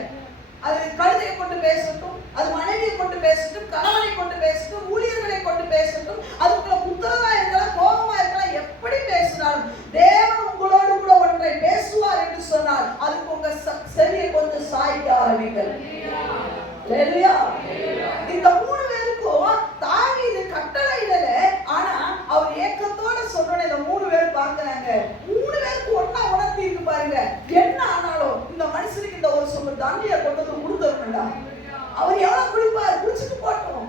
அது கழுதையை கொண்டு பேசட்டும், அது மனைவியை கொண்டு பேசட்டும், கணவன் ஆளை கொண்டு பேசட்டும், ஊழியர்களை கொண்டு பேசட்டும், அதுக்குள்ள புத்திரதா இருக்கலாம், கோபமா இருக்கலாம், எப்படி பேசினாலும் தேவன் உங்களோடு கூட ஒன்றை பேசுவார் என்று சொன்னால் அதுக்கு உங்க செவியை கொஞ்சம் சாய்க்க ஆரம்பிங்கள். ஹல்லேலூயா. இந்த 3 பேருக்கும் தாவீது கட்டளையிடல, ஆனா அவர் ஏக்கத்தோட சொன்னோனே இந்த 3 பேர் பார்க்கறாங்க. 3 பேருக்கு ஒண்ணா உணர்த்தி இருக்கு பாருங்க. என்ன ஆனாலும் இந்த மனுஷனுக்கு இந்த ஒரு சொம்பு தண்ணியை கொண்டு வந்து கொடுத்துருந்தா அவர் எவ்வளவு குடிப்பார், குடிச்சிட்டு போட்டோம்.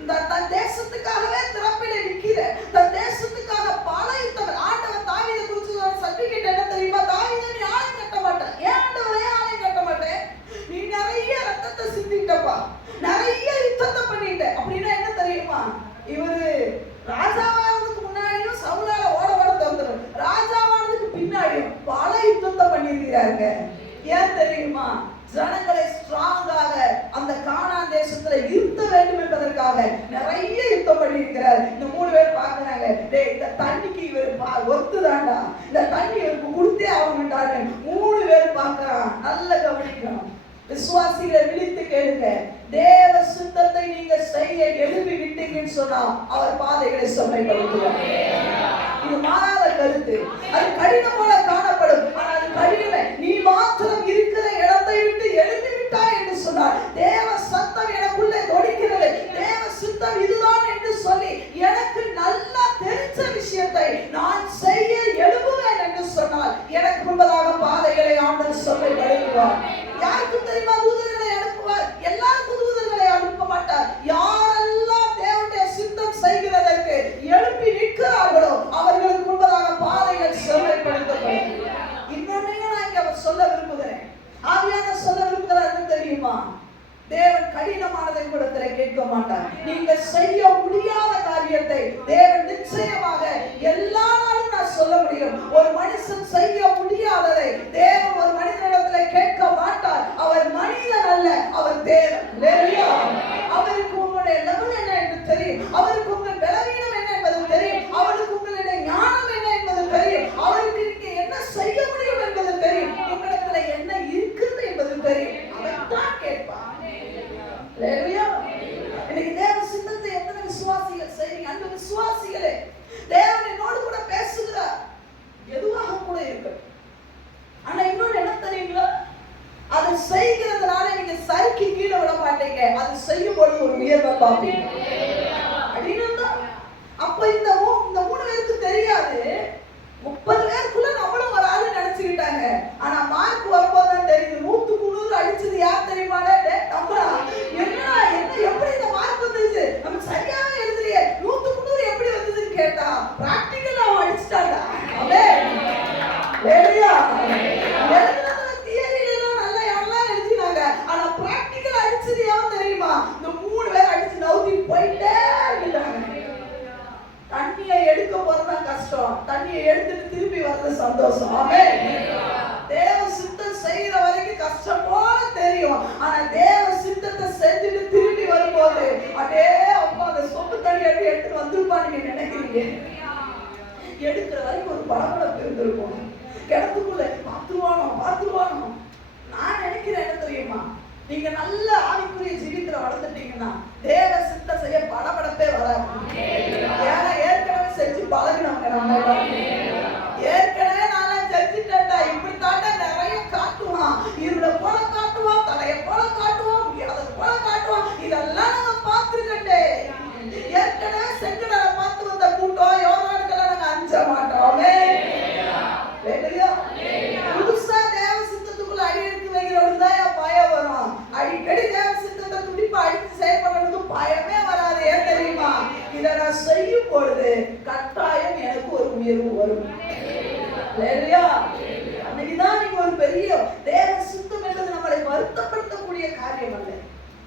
இந்த தன் தேசத்துக்காகவே திறப்பில நிக்கிற, தன் தேசத்துக்காக பாளையத்தவர் ஆண்டவர் தாவீதை குறிச்சு சர்டிபிகேட் என்ன தெரியுமா? தாவீதை நீ ஆலயம் கட்ட மாட்டேன். ஏன் ஆண்டவரே ஆலயம் கட்ட மாட்டேன்? நீ நிறைய ரத்தத்தை சிந்திட்டப்பா, நிறைய யுத்தத்தை பண்ணிட்ட. அப்படின்னா என்ன தெரியுமா? இவரு ராஜாவானதுக்கு முன்னாடியும் சவுலால ஓட தந்துடும், ராஜாவானதுக்கு பின்னாடியும் பல யுத்தத்தை பண்ணிருக்கிறாங்க. ஏன் தெரியுமா? ஜனங்களை ஸ்ட்ராங்காக அந்த கானான் தேசத்துல இருத்த வேண்டும் என்பதற்காக நிறைய யுத்தம் பண்ணி இருக்கிறார். இந்த 3 பேர் பாக்குறாங்க, டேய் இந்த தண்ணிக்கு இவர் ஒத்துதாண்டா, இந்த தண்ணி இவருக்கு கொடுத்தே ஆகணும்டாரு. 3 பேர் பாக்குறான். நல்ல கவனிக்கணும் விசுவாசிகளை, விழித்து கேளுங்க. தேவ சித்தத்தை நீங்க செய்ய எழுப்பி விட்டீங்கன்னு சொன்னா அவர் பாதைகளை செம்மைப்படுத்துவார். இது மாறாத கருத்து. அது கடினம் போல காணப்படும், ஆனால் அது கடினமே. நீ மாத்திரம் இருக்கிற இடத்தை விட்டு எழுப்பி விட்டாய் என்று சொன்னார். தேவ சத்தம் எனக்குள்ளே தொடுக்கிறது, தேவ சித்தம் இதுதான் என்று சொல்லி எனக்கு நல்லா தெரிஞ்ச விஷயத்தை நான் செய்ய எழுப்புவேன் என்று சொன்னால் எனக்கு முன்பதாக பாதைகளை ஆண்டவர் செம்மைப்படுத்துவார். யாருக்கு தெரியுமா தூதர்களை அனுப்புவார்? எல்லாருக்கும் தூதர்களை அனுப்ப மாட்டார். யாரெல்லாம் தேவனுடைய சித்தம் செய்கிறதற்கு எழுப்பி நிற்கிறார்களோ அவர்களுக்கு முன்பதாக பாதைகள் செம்மைப்படுத்தப்படும். இன்னொன்னையும் நான் இங்க சொல்ல விரும்புகிறேன். ஆவியானவர் சொல்ல விரும்புகிறார் என்ன தெரியுமா? தேவன் கடினமானதை கூடத்துல கேட்க மாட்டார். நீங்க செய்ய முடியாத காரியத்தை தேவன் நிச்சயமாக எல்லா நாளும் நான் சொல்ல முடியும். ஒரு மனுஷன் செய்ய முடியாததை தேவன் ஒரு மனிதனிடத்துல கேட்க மாட்டார். அவர் மனிதன் அல்ல, அவர் தேவன். ஹல்லேலூயா. அவருக்கு உங்களுடைய லெவல் என்ன என்று தெரியும், அவருக்கு உங்கள் பலவீனம் என்ன என்பது தெரியும், அவருக்கு உங்களுடைய ஞானம் என்ன என்பது தெரியும், அவருக்கு நீங்க என்ன செய்ய முடியும் என்பது தெரியும், உங்களிடத்துல என்ன இருக்குது என்பது தெரியும். அதைத்தான் கேட்பார். ஹல்லேலூயா. இன்னைக்கு தேவ சித்தத்தை எத்தனை விசுவாசிகள் செய்றீங்க? அந்த விசுவாசிகளே, தேவன் என்னோடு கூட பேசுகிறார், எதுவாக கூட இருக்கு. ஆனா இன்னொன்று என்ன தெரியுங்களா? அதை செய்கிறதுனால நீங்க சரிக்கு கீழே விட மாட்டீங்க, அது செய்யும் பொழுது ஒரு உயர்வை பார்ப்பீங்க. அப்படின்னா அப்ப இந்த 3 பேருக்கு தெரியாது, 30 பேருக்குள்ள நம்மளும் ஒரு ஆளு நினைச்சுக்கிட்டாங்க. ஆனா மார்க் வரும்போது தான் தெரியுது 100க்கு 100 அடிச்சது யார் தெரியுமா? நம்மளா? என்ன எப்படி இந்த மார்க் வந்துச்சு? நம்ம சரியாவே எழுதலையே, 100க்கு 100 எப்படி வந்ததுன்னு கேட்டா பிராக்டிகலா அவன் அடிச்சிட்டாங்க. ஆமென். ஹல்லேலூயா. எழுதுறதுல தியரியில எல்லாம் நல்லா யாரெல்லாம் எழுதினாங்க, ஆனா பிராக்டிகலா அடிச்சது யார் தெரியுமா? இந்த 3 பேர் அடிச்சு நவுத்தி போயிட்டே இருந்தாங்க. தண்ணியை எடுக்க போறதுதான் கஷ்டம், தண்ணியை எடுத்துட்டு திருப்பி வர்றது சந்தோஷம். ஆமென். தேவ சித்தம் செய்யற வரைக்கும் கஷ்டம் போல தெரியும், ஆனா தேவ சித்தத்தை செஞ்சுட்டு திருப்பி வரும்போது அடே அப்பா அந்த சொப்பு தண்ணி எப்படி எடுத்துட்டு வந்துருப்பா நீங்க நினைக்கிறீங்க? எடுக்கிற வரைக்கும் ஒரு படபடப்பு இருந்திருக்கும். கிணத்துக்குள்ள பார்த்துருவானோ. நான் நினைக்கிறேன் என்ன தெரியுமா? நீங்க நல்ல ஆவிக்குரிய ஜீவித்துல வளர்ந்துட்டீங்கன்னா தேவ சித்தம் செய்ய படபடப்பே வராது. ஏன்னா ஏற்கனவே செஞ்சு பழகினவங்க நம்ம. ஏற்கனவே நான் செஞ்சுட்டேன்டா, இப்படி தாண்டா நிறைய காட்டுவான், இருளை போல காட்டுவான், தலைய போல காட்டுவான், அதை போல காட்டுவான், இதெல்லாம் நாங்க பார்த்துருக்கே. ஏற்கனவே செஞ்சதை பார்த்து வந்த கூட்டம் யோகானுக்கெல்லாம் நாங்க அஞ்ச மாட்டோமே. புதுசா தேவ சித்தத்துக்குள்ள அடி எடுத்து வைக்கிறவனுக்கு தான் பயம் வரும். அடிக்கடி தேவ சித்தத்தை துடிப்பா அடித்து செயல்படுறதுக்கு பயமே வராது. ஏன் தெரியுமா? இதை நான் செய்யும் பொழுது கட்டாயம் எனக்கு ஒரு உயர்வு வரும். ஹல்லேலூயா. அன்னைக்குதான் நீங்க ஒரு பெரிய தேவ சித்தம் என்பது நம்மளை வருத்தப்படுத்தக்கூடிய காரியம் அல்ல.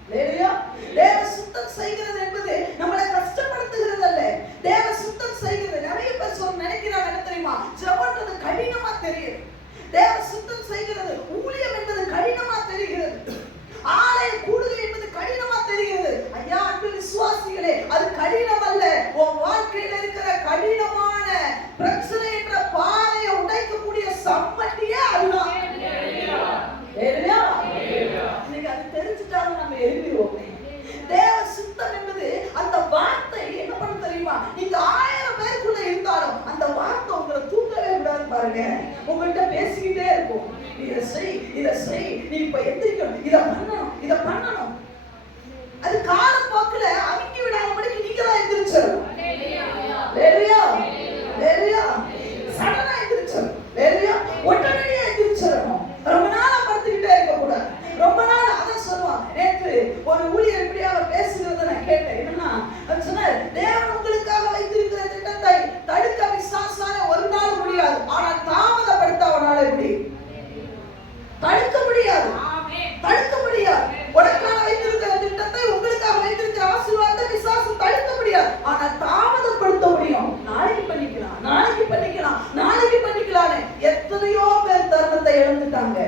ஹல்லேலூயா. தேவ சித்தம் செய்கிறது என்பது நம்மளை கஷ்டப்படுத்துகிறது அல்ல. தேவ சித்தம் செய்கிறது நிறைய பேர் நினைக்கிறாங்க என்ன தெரியுமா? ஜெபம்ன்றது கடினமா தெரியுது, தேவ சித்தம் செய்கிறது ஊழியம் என்பது கடினமா தெரிகிறது, ஆலய கூடுகை என்பது கடினமா தெரிகிறது. ஐயா அன்பு விசுவாசிகளே, அது கடினம் அல்ல. உன் வாழ்க்கையில இருக்கிற கடினமான பிரச்சனை என்ற பாறையை உடைக்கக்கூடிய சம்மட்டியே அதுதான். சொன்னார், தேவன் உங்களுக்காக வைத்திருக்கிற திட்டத்தை தடுக்க பிசாசால ஒரு நாள் முடியாது. ஆனால் தாமதப்படுத்த அவனால முடியும். தடுக்க முடியாது, தடுக்க முடியாது. உனக்காக வைத்திருக்கிற திட்டத்தை, உங்களுக்காக வைத்திருக்கிற ஆசீர்வாதத்தை பிசாசு தடுக்க முடியாது. ஆனால் தாமதப்படுத்த முடியும். நாளைக்கு பண்ணிக்கலாம், நாளைக்கு பண்ணிக்கலாம், நாளைக்கு பண்ணிக்கலான்னு எத்தனையோ பேர் தருணத்தை இழந்துட்டாங்க.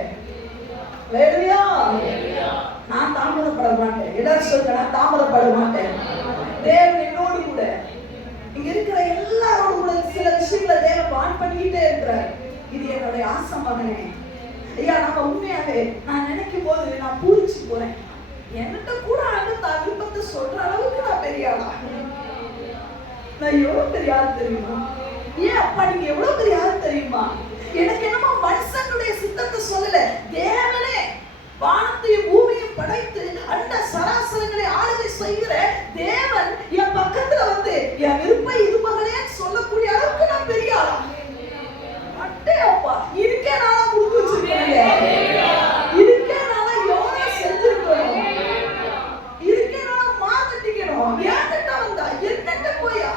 நான் தாமதப்பட மாட்டேன். எல்லாரும் சொல்லுங்க, நான் தாமதப்பட மாட்டேன். தேவன் என்னோடு கூட, இங்க இருக்கிற எல்லாரோடு கூட சில விஷயங்களை தேவன் வான் பண்ணிக்கிட்டே இருக்கிறார். இது என்னுடைய ஆசை மகனே. ஐயா, நம்ம உண்மையாவே நான் நினைக்கும் போது நான் பூரிச்சு போறேன். என்கிட்ட கூட தான் விருப்பத்தை சொல்ற அளவுக்கு நான் பெரிய ஆளா? நான் எவ்வளவு பெரிய ஆள் தெரியுமா? ஏன் அப்பா நீங்க எவ்வளவு பெரிய ஆள் தெரியுமா? எனக்கு என்னமோ மனுஷனுடைய சித்தத்தை சொல்லல, தேவனே வானத்தையும் பூமியையும் படைத்து அந்த சராசரங்களை ஆளுகை செய்கிற தேவன் என் பக்கத்துல வந்து என் விருப்பம் இது மகளே சொல்லக்கூடிய அளவுக்கு நான் பெரிய ஆளா? அட்டே அப்பா, இருக்கே நாளா கொடுத்து வச்சிருக்கேன், இருக்கே நாளா எவ்வளவு செஞ்சிருக்கணும், இருக்கே நாளா மாத்திக்கணும். ஏன்கிட்ட வந்தா என்னட்ட போயா?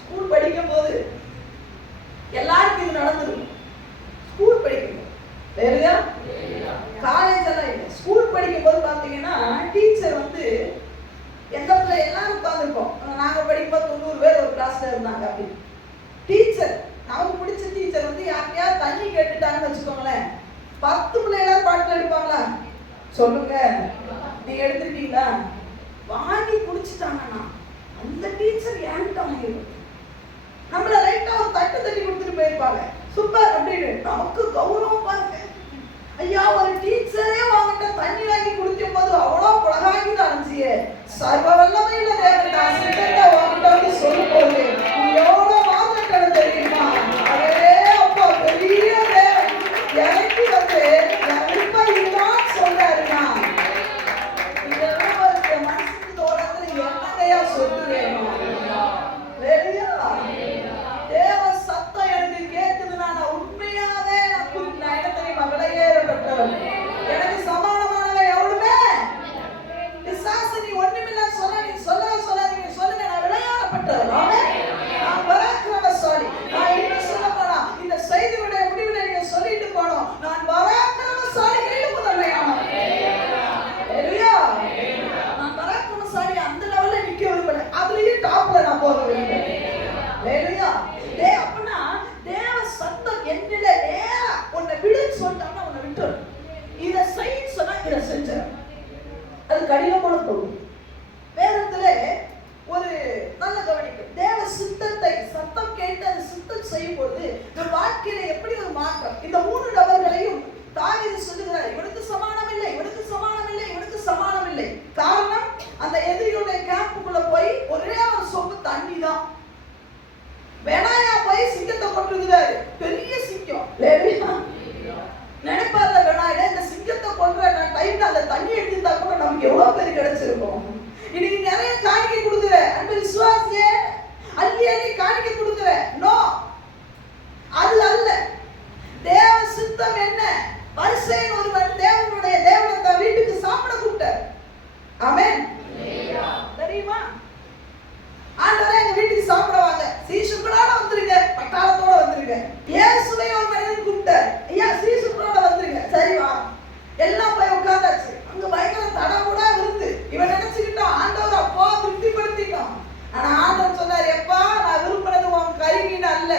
ஸ்கூல் படிக்கும் போது எல்லாருக்கும் இது நடந்துருக்கும். ஸ்கூல் படிக்கும் காலேஜ் எல்லாம் இல்லை, ஸ்கூல் படிக்கும் போது பாத்தீங்கன்னா டீச்சர் வந்து எந்த பிள்ளை எல்லாரும் உட்காந்துருக்கோம். நாங்க படிக்கும்போது 90 பேர் ஒரு கிளாஸ்ல இருந்தாங்க. அப்படி டீச்சர், நமக்கு பிடிச்ச டீச்சர் வந்து யாரையாவது தண்ணி கேட்டுட்டாங்கன்னு வச்சுக்கோங்களேன், 10 பிள்ளைகளாவது பாட்டில் எடுப்பாங்களா? சொல்லுங்க, நீங்க எடுத்துருக்கீங்களா? வாங்கி குடிச்சுட்டாங்கன்னா அந்த டீச்சர் ஏன்ட்ட வாங்கிடும். நம்மள லைட்டா ஒரு தட்டு தட்டி கொடுத்துட்டு போயிருப்பாங்க, சூப்பர் அப்படின்னு. நமக்கு கௌரவம் பாருங்க. ஐயா, ஒரு டீச்சரே வாங்கிட்ட தண்ணி வாங்கி குடிக்கும் போது அவ்வளவு பழகாகி அடைஞ்சியே, சர்வ வல்லமையில தேவன் சித்தத்தை வாங்கிட்ட வந்து சொல்லும் போது எவ்வளவு வாங்கிட்டது தெரியுமா? அதே அப்பா பெரிய தேவன் எனக்கு வந்து விருப்பம் இதுதான் சொல்றாருன்னா, இதெல்லாம் ஒரு மனசுக்கு தோறத்துல என்னங்கையா சொல்லு வேணும்? தேவ சத்தம் எனக்கு கேட்குதுன்னா நான் உண்மையாவே நான் என்ன தெரியுமா? விலையேறப்பட்டவன். எனக்கு சமானமானவன் எவ்வளவுமே பிசாசு நீ ஒண்ணுமில்ல சொல்ல, நீ சொல்லவே சொல்லாதீங்க, சொல்லுங்க, நான் விலையேறப்பட்டவன், நான் பராக்கிரமசாலி. நான் இன்னும் சொல்ல போனா இந்த செய்தியுடைய முடிவில் நீங்க சொல்லிட்டு போனோம், நான் பராக்கிரமசாலிகளில் முதன்மையானவன். நான் பராக்கிரமசாலி அந்த லெவல்ல நிக்க விரும்பல, அதுலயும் டாப்ல நான் போக விரும்புறேன். அப்படின்னா தேவ சத்தம் என்னில நேரா உன்னை விடுன்னு சொல்லிட்டாங்கன்னா உன்னை விட்டுரு. இதை செய்யன்னு சொன்னா இதை செஞ்சிடும். அது கடினமான பொருள். வேதத்துல ஒரு நல்ல கவனிக்கும், தேவ சித்தத்தை சத்தம் கேட்டு அது சித்தம் செய்யும் பொழுது நம் வாழ்க்கையில எப்படி ஒரு மாற்றம். இந்த 3 நபர்களையும் தாவீது சொல்லுகிறார், இவனுக்கு சமானம் இல்லை, இவனுக்கு சமானம் இல்லை, இவனுக்கு சமானம் இல்லை. காரணம், அந்த எதிரியுடைய கேம்புக்குள்ள போய் ஒரே ஒரு சொம்பு தண்ணி தான். வேணாயா போய் சிங்கத்தை கொண்டிருக்கிறாரு, பெரிய சிங்கம். நினைப்பாத வேணாயிட இந்த சிங்கத்தை கொன்ற டைம்ல அந்த தண்ணி எடுத்துட்டா கூட நமக்கு எவ்வளவு பேர் கிடைச்சிருக்கும். இன்னைக்கு நிறைய காணிக்கை கொடுக்குற அன்பு விசுவாசியே, அள்ளி அள்ளி காணிக்கை கொடுக்குற. நோ, அது அல்ல. தேவ சித்தம் என்ன? பரிசேயன் ஒருவன் தேவனுடைய தேவனை வீட்டுக்கு சாப்பிட கூப்பிட்டார். ஆமென். தெரியுமா? ஆண்டவரே எங்க வீட்டுக்கு சாப்பிடுவாங்க, சீசுக்களோட வந்துருங்க, பட்டாளத்தோட வந்துருங்க. இயேசுவை ஒரு மனிதன் கூப்பிட்டார், ஐயா சீசுக்களோட வந்துருங்க. சரி வா. எல்லாம் போய் உட்கார்ந்தாச்சு. அங்க பயங்கர தடை கூட இருந்து இவன் நினைச்சுக்கிட்டான் ஆண்டவர் அப்பா திருப்திப்படுத்திட்டான். ஆனா ஆண்டவர் சொன்னார், எப்பா நான் விரும்பினது உன் கறி மீன் அல்ல.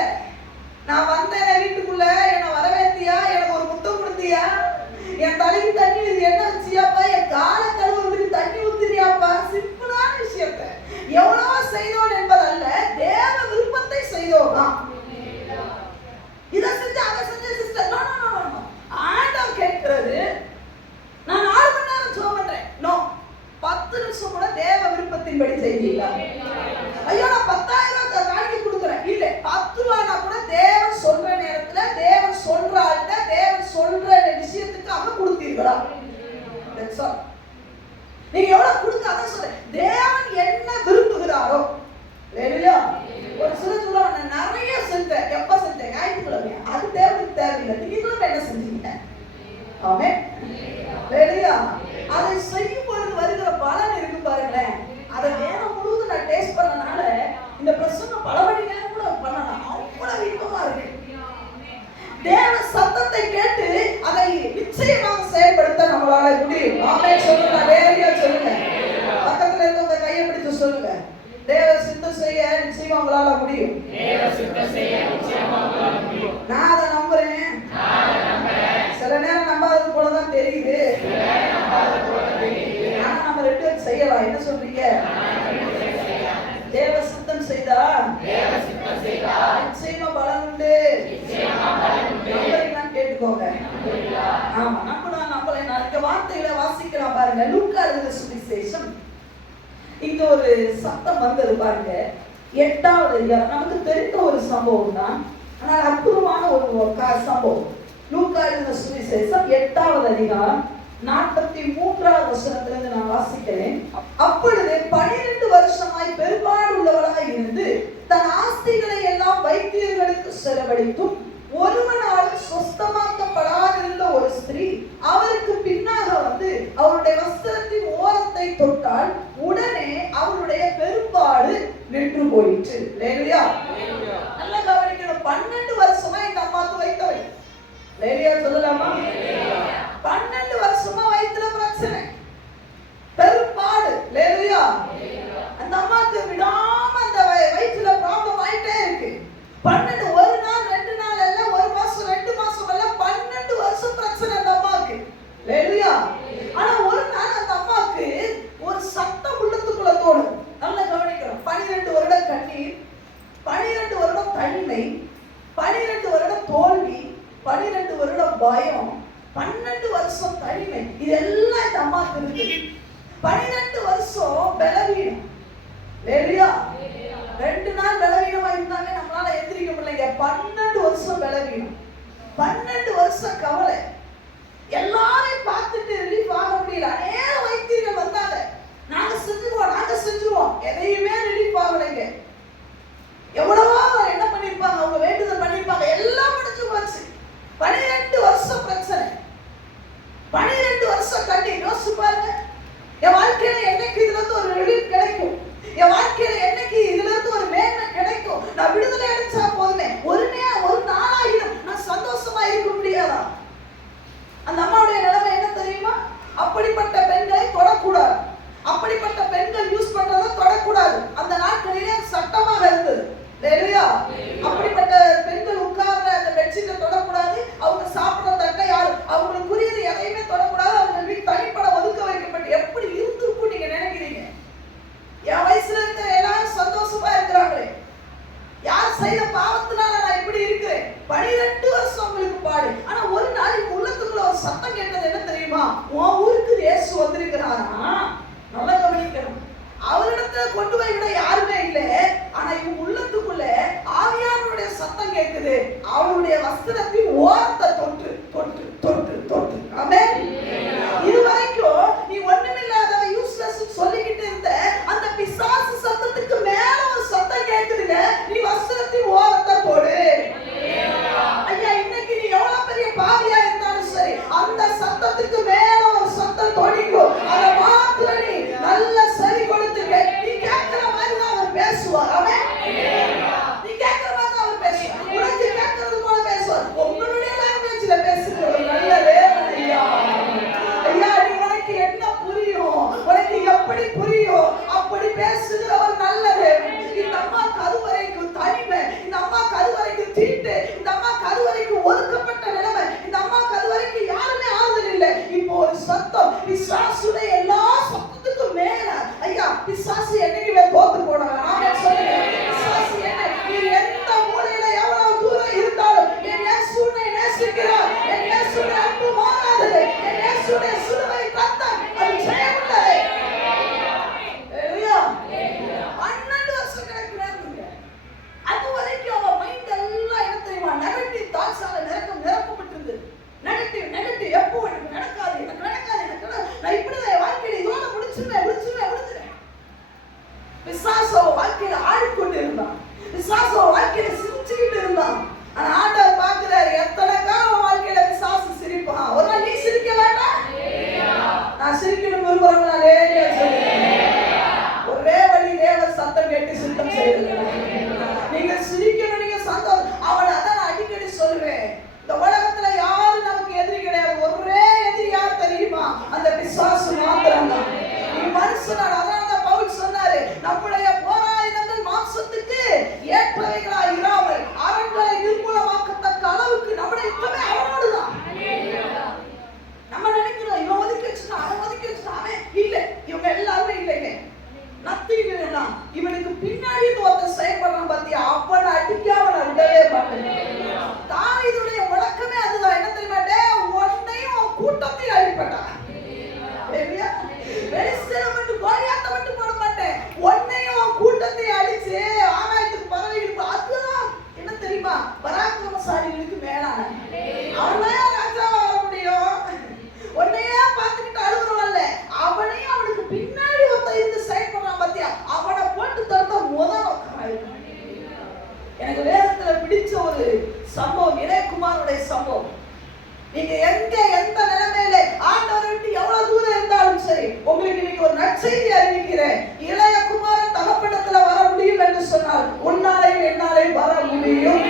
நான் வந்தேன் வீட்டுக்குள்ள, என்னை வரவேற்றியா, எனக்கு ஒரு முத்தம் கொடுத்தியா, என் தலைக்கு தண்ணி என்ன வச்சியாப்பா, என் காலை கழுவுறதுக்கு தண்ணி ஊத்துறியாப்பா. சிம்பிளான விஷயத்தை எவ்வளவோ செய்தோம் என்பதல்ல, தேவ விருப்பத்தை செய்தோம். இதை செஞ்சு அதை செஞ்சு சிஸ்டர் ஆண்டவர் கேட்கிறது, நான் 4 மணி நேரம் ஜெபம் பண்றேன். நோ, 10 நிமிஷம் கூட தேவ விருப்பத்தின்படி செய்தீங்களா? ஐயோ நான் 10,000 காணிக்கை கொடுக்குறேன், இல்ல 10 ரூபாய்னா கூட தேவன் சொல்ற நேரத்துல, தேவன் சொல்ற ஆள்கிட்ட, தேவன் சொல்ற விஷயத்துக்காக கொடுத்தீர்களா? நீங்க எவ்வளவு கொடுக்க அதான் சொல்றேன். தேவன் என்ன விரும்புகிறாரோ. ஒரு சில சொல்ல நிறைய செஞ்சேன். எப்ப செஞ்சேன்? ஞாயிற்றுக்கிழமை. அது தேவனுக்கு தேவையில்லை. நீங்களும் என்ன செஞ்சீங்க? ஆமென். அதை செய்யும் பொழுது வருகிற பலன் இருக்கு நிச்சயமா உங்களால முடியும். நான் அதை நம்புறேன். சில நேரம் நம்பாதது போலதான் தெரியுது. ஆனா நம்ம 2 பேரும் செய்யலாம். என்ன சொல்றீங்க? தேவ சித்தம் செய்தா நிச்சயமா பலன் உண்டு. நம்புறீங்களான்னு கேட்டுக்கோங்க. ஆமா, நம்பலை. நாளைக்கு வார்த்தைகளை வாசிக்கலாம் பாருங்க. லூக்கா எழுதின சுவிசேஷம். இங்க ஒரு சத்தம் வந்தது பாருங்க. 8வது அதிகாரம். நமக்கு தெரிந்த ஒரு சம்பவம் தான், ஆனால் அற்புதமான ஒரு சம்பவம். லூக்கா எழுதின சுவிசேஷம் 8வது அதிகாரம் 43வது வசனத்திலிருந்து நான் வாசிக்கிறேன். அப்பொழுது 12 வருஷமாய் பெரும்பாடு உள்ளவளாய் இருந்து தன் ஆஸ்திகளை எல்லாம் வைத்தியர்களுக்கு செலவழித்தும் ஒருவனாலும் சொஸ்தமாக்கப்படாதிருந்த ஒரு ஸ்திரீ அவருக்கு பின்னாக வந்து அவருடைய வஸ்திரத்தின் ஓரத்தை தொட்டால் உடனே அவருடைய பெரும்பாடு நின்று போயிற்று. லேலுயா. நல்ல கவனிக்கணும். 12 வருஷமா இந்த அம்மாவுக்கு வைத்தவை. லேலுயா சொல்லலாமா? 12 வருஷமா வயிற்றுல பிரச்சனை, பெரும்பாடு. லேலுயா. அந்த அம்மாவுக்கு விடாம அந்த வயிற்றுல ப்ராப்ளம் ஆயிட்டே இருக்கு. 12 ஒரு நாள் 2 நாள் அல்ல, ஒரு மாசம் 2 மாசம் அல்ல, 12 வருஷம் பிரச்சனை அந்த அம்மாவுக்கு. லேலுயா. ஆனா ஒரு நாள் அந்த அம்மாவுக்கு ஒரு சத்தம் உள்ளத்துக்குள்ள தோணும். நல்லா கவனிக்கிறோம். 12 வருடம் கண்ணீர், 12 வருடம் தனிமை, 12 வருடம் தோல்வி, 12 வருடம் பயம், 12 வருஷம் தனிமை. இதெல்லாம் இந்த அம்மாவுக்கு இருக்கு. 12 வருஷம் பலவீனம். லேலுயா. 2 நாள் பலவீனமா இருந்தாங்க, நம்மளால எந்திரிக்க முடியலைங்க. 12 வருஷம் பலவீனம், 12 வருஷம் கவலை. எல்லாரையும் பார்த்துட்டு ரிலீஃப் ஆக முடியல. அநேக வைத்தியர்கள் வந்தாங்க, நாங்க செஞ்சுருவோம், எதையுமே ரிலீஃப் ஆகலைங்க. எவ்வளவோ என்ன பண்ணிருப்பாங்க, அவங்க வேண்டுதல் பண்ணிருப்பாங்க, எல்லாம் முடிஞ்சு போச்சு. 12 வருஷம் பிரச்சனை, 12 வருஷம் கட்டி. யோசிச்சு பாருங்க, என் வாழ்க்கையில என்னைக்கு இதுல இருந்து ஒரு ரிலீஃப் கிடைக்கும், என் வாழ்க்கையில என்னைக்கு இதுல இருந்து ஒரு மேன்மை கிடைக்கும், நான் விடுதலை அடைச்சா போதுமே, ஒரு நாளாயிடும் நான் சந்தோஷமா இருக்க முடியாதா? அந்த அம்மாவுடைய நிலைமை என்ன தெரியுமா? அப்படிப்பட்ட பெண்களை தொடக்கூடாது, அப்படிப்பட்ட பெண்கள் யூஸ் பண்றதை தொடக்கூடாது. அந்த நாட்களிலே சட்டமாக இருந்தது. லேலுயா. அப்படிப்பட்ட பெண்கள் உட்கார்ற அந்த பெட்ஷீட்டை தொடக்கூடாது, அவங்க சாப்பிடுற தட்டை யாரும் அவங்களுக்குரியது எதையுமே தொடக்கூடாது. அவங்க வீட்டு தனிப்பட ஒதுக்க வைக்கப்பட்டு எப்படி இருந்திருக்கும் நீங்க நினைக்கிறீங்க? என் வயசுல இருக்கிற எல்லாரும் சந்தோஷமா இருக்கிறாங்களே, யார் செய்த பாவத்தினால நான் இப்படி இருக்கிறேன்? 12 வருஷம் உங்களுக்கு பாடு. ஆனா ஒரு நாளைக்கு உள்ளத்துக்குள்ள ஒரு சத்தம் கேட்டது என்ன தெரியுமா? உன் ஊருக்கு இயேசு வந்திருக்கிறாரா? நல்லா கவனிக்கணும். அவரிடத்துல கொண்டு போய் விட யாருமே இல்லை. ஆனா இவங்க உள்ளத்துக்குள்ள ஆவியானவருடைய சத்தம் கேட்குது. அவருடைய வஸ்திரத்தின் ஓரத்தை தொட்டு தொட்டு தொட்டு தொட்டு. ஆமென். இதுவரைக்கும் நீ ஒண்ணுமில்லாதவ யூஸ்லெஸ் சொல்லிக்கிட்டு இருந்த அந்த பிசாசு சத்தத்துக்கு மேல ஒரு சத்தம் கேட்குதுங்க. நீ வஸ்திரத்தின் ஓரத்தை தொடு. ஐயா, இன்னைக்கு நீ எவ்வளவு பெரிய பாவியா இருந்தாலும் சரி, அந்த சத்தத்துக்கு மேல ஒரு சத்தம் தொடிக்கும். அதை மாத்திர நீ நல்ல சரி கொடுத்து நீ கேட்கிற மாதிரி தான் அவர் பேசுவார். ஆமென். நீ கேட்கிற மாதிரி தான் அவர் பேசுவார். உனக்கு கேட்கறது போல பேசுவார். உங்களுடைய லாங்குவேஜ்ல பேசுறது நல்ல தேவன். ஐயா ஐயா, நீ உனக்கு என்ன புரியும், உனக்கு எப்படி புரியும், அப்படி பேசுகிறவர் நல்ல தேவன். இந்த அம்மா கருவறைக்கு தனிமை, இந்த அம்மா கருவறைக்கு தீட்டு, இந்த அம்மா கருவறைக்கு ஒதுக்கப்பட்ட நிலைமை, இந்த அம்மா கருவறைக்கு யாருமே ஆறுதல் இல்லை. இப்போ ஒரு சத்தம், பிசாசுடைய எல்லா சத்தத்துக்கும் மேல ஐயா, பிசாசு என்னைக்குமே தோத்து போனாங்க. நானே சொல்லுங்க, பிசாசு என்ன, நீ எந்த மூலையில எவ்வளவு தூரம் இருந்தாலும் என் இயேசுவை நேசிக்கிறார். என் இயேசுடைய அன்பு மாறாதது. என் இயேசுடைய சிலுவை ரத்தம் அது ஜெயமுள்ளது. ஹalleluya. 12 வருஷம் கிடக்குறாங்க. அது வரைக்கும் அவ மைண்ட் எல்லாம் என்ன தெரியுமா? நெகட்டிவ் தாட்ஸால நிரப்பப்பட்டிருந்தது. நெகட்டிவ் எப்போ எனக்கு நடக்காது, நான் இப்படிதான் வாழ்க்கையில இதோட முடிச்சுவேன். பிசாசு வாழ்க்கையில ஆடிக்கொண்டு இருந்தான், பிசாசு வாழ்க்கையில சிரிச்சுக்கிட்டு இருந்தான். ஆனா ஆண்டவர் பார்க்கிறாரு, எத்தனை காலம் வாழ்க்கையில பிசாசு சிரிப்பான். ஒரு நாள் நீ சிரிக்க வேண்டாம். நான் சிரிக்கணும் விரும்புறவங்களே ஒரே வழி தேவன் சத்தம் கேட்டு சுத்தம் செய்யுங்க. நீங்க சிரிக்கணும், நீங்க சந்தோஷம். அவன் அதான் நான் அடிக்கடி சொல்லுவேன், இந்த உலகத்துல யாரும் நமக்கு எதிரி கிடையாது. ஒரே எதிரி யார் தெரியுமா? அந்த பிசாசு மாத்திரம்தான். நீ மனுஷனால. அதான் பவுல் சொன்னாரு, நம்முடைய போராயுதங்கள் மாம்சத்துக்கு பின்னாடி ஒருத்தன் செயல்படுறான் பாத்தியா, அவனை அடிக்காம நான் விடவே மாட்டேன். தாவீதுடைய முழக்கமே அதுதான். என்ன தெரியுமா? உன்னையும் கூட்டத்தையும் அழிப்பட்டான். வெளிச்சம் கோலியாத்த மட்டும் போட மாட்டேன், உன்னையும் கூட்டத்தையும் அழிச்சு ஆகாயத்துக்கு பறவைகளுக்கு. அதுதான் என்ன தெரியுமா? பராக்கிரமசாலிகளுக்கு மேலான அவனையும் ராஜாவா வர முடியும். உன்னையே பார்த்துக்கிட்டு அழுகுறவல்ல, அவனையும் அவனுக்கு பின்னாடி ஒருத்த இருந்து செயல்படுறான் பாத்தியா, அவனை போட்டு தடுத்த முதல். எனக்கு வேதத்துல பிடிச்ச ஒரு சம்பவம் இளையகுமாரனுடைய சம்பவம். நீங்க எந்த நிலைமையில ஆண்டவரை விட்டு எவ்வளவு தூரம் இருந்தாலும் சரி, உங்களுக்கு இன்னைக்கு ஒரு நற்செய்தி அறிவிக்கிறேன். இளையகுமாரன் தகப்பனிடத்துல வர முடியும் என்று சொன்னால் உன்னாலையும் என்னாலையும் வர முடியும்.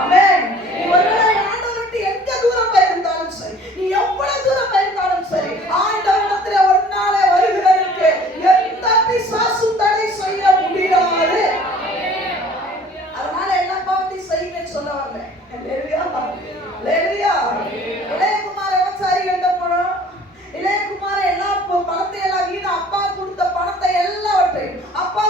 ஆமென். நீ ஒருவேளை ஆண்டவரை விட்டு எங்க தூரம் இருந்தாலும் சரி, நீ எவ்வளவு தூரம் இருந்தாலும் சரி, ஆண்டவரிடத்துல உன்னாலே வருகிறதற்கு எந்த பிசாசும் தடை செய்ய முடியாது. அதனால எல்லா பாவத்தையும் செய்யுங்கன்னு சொல்ல வரேன். இளையகுமார விவசாயிகள்ட்ட போனோம். இளையகுமார எல்லா பணத்தை எல்லாம் வீணா, அப்பா கொடுத்த பணத்தை எல்லாவற்றையும், அப்பா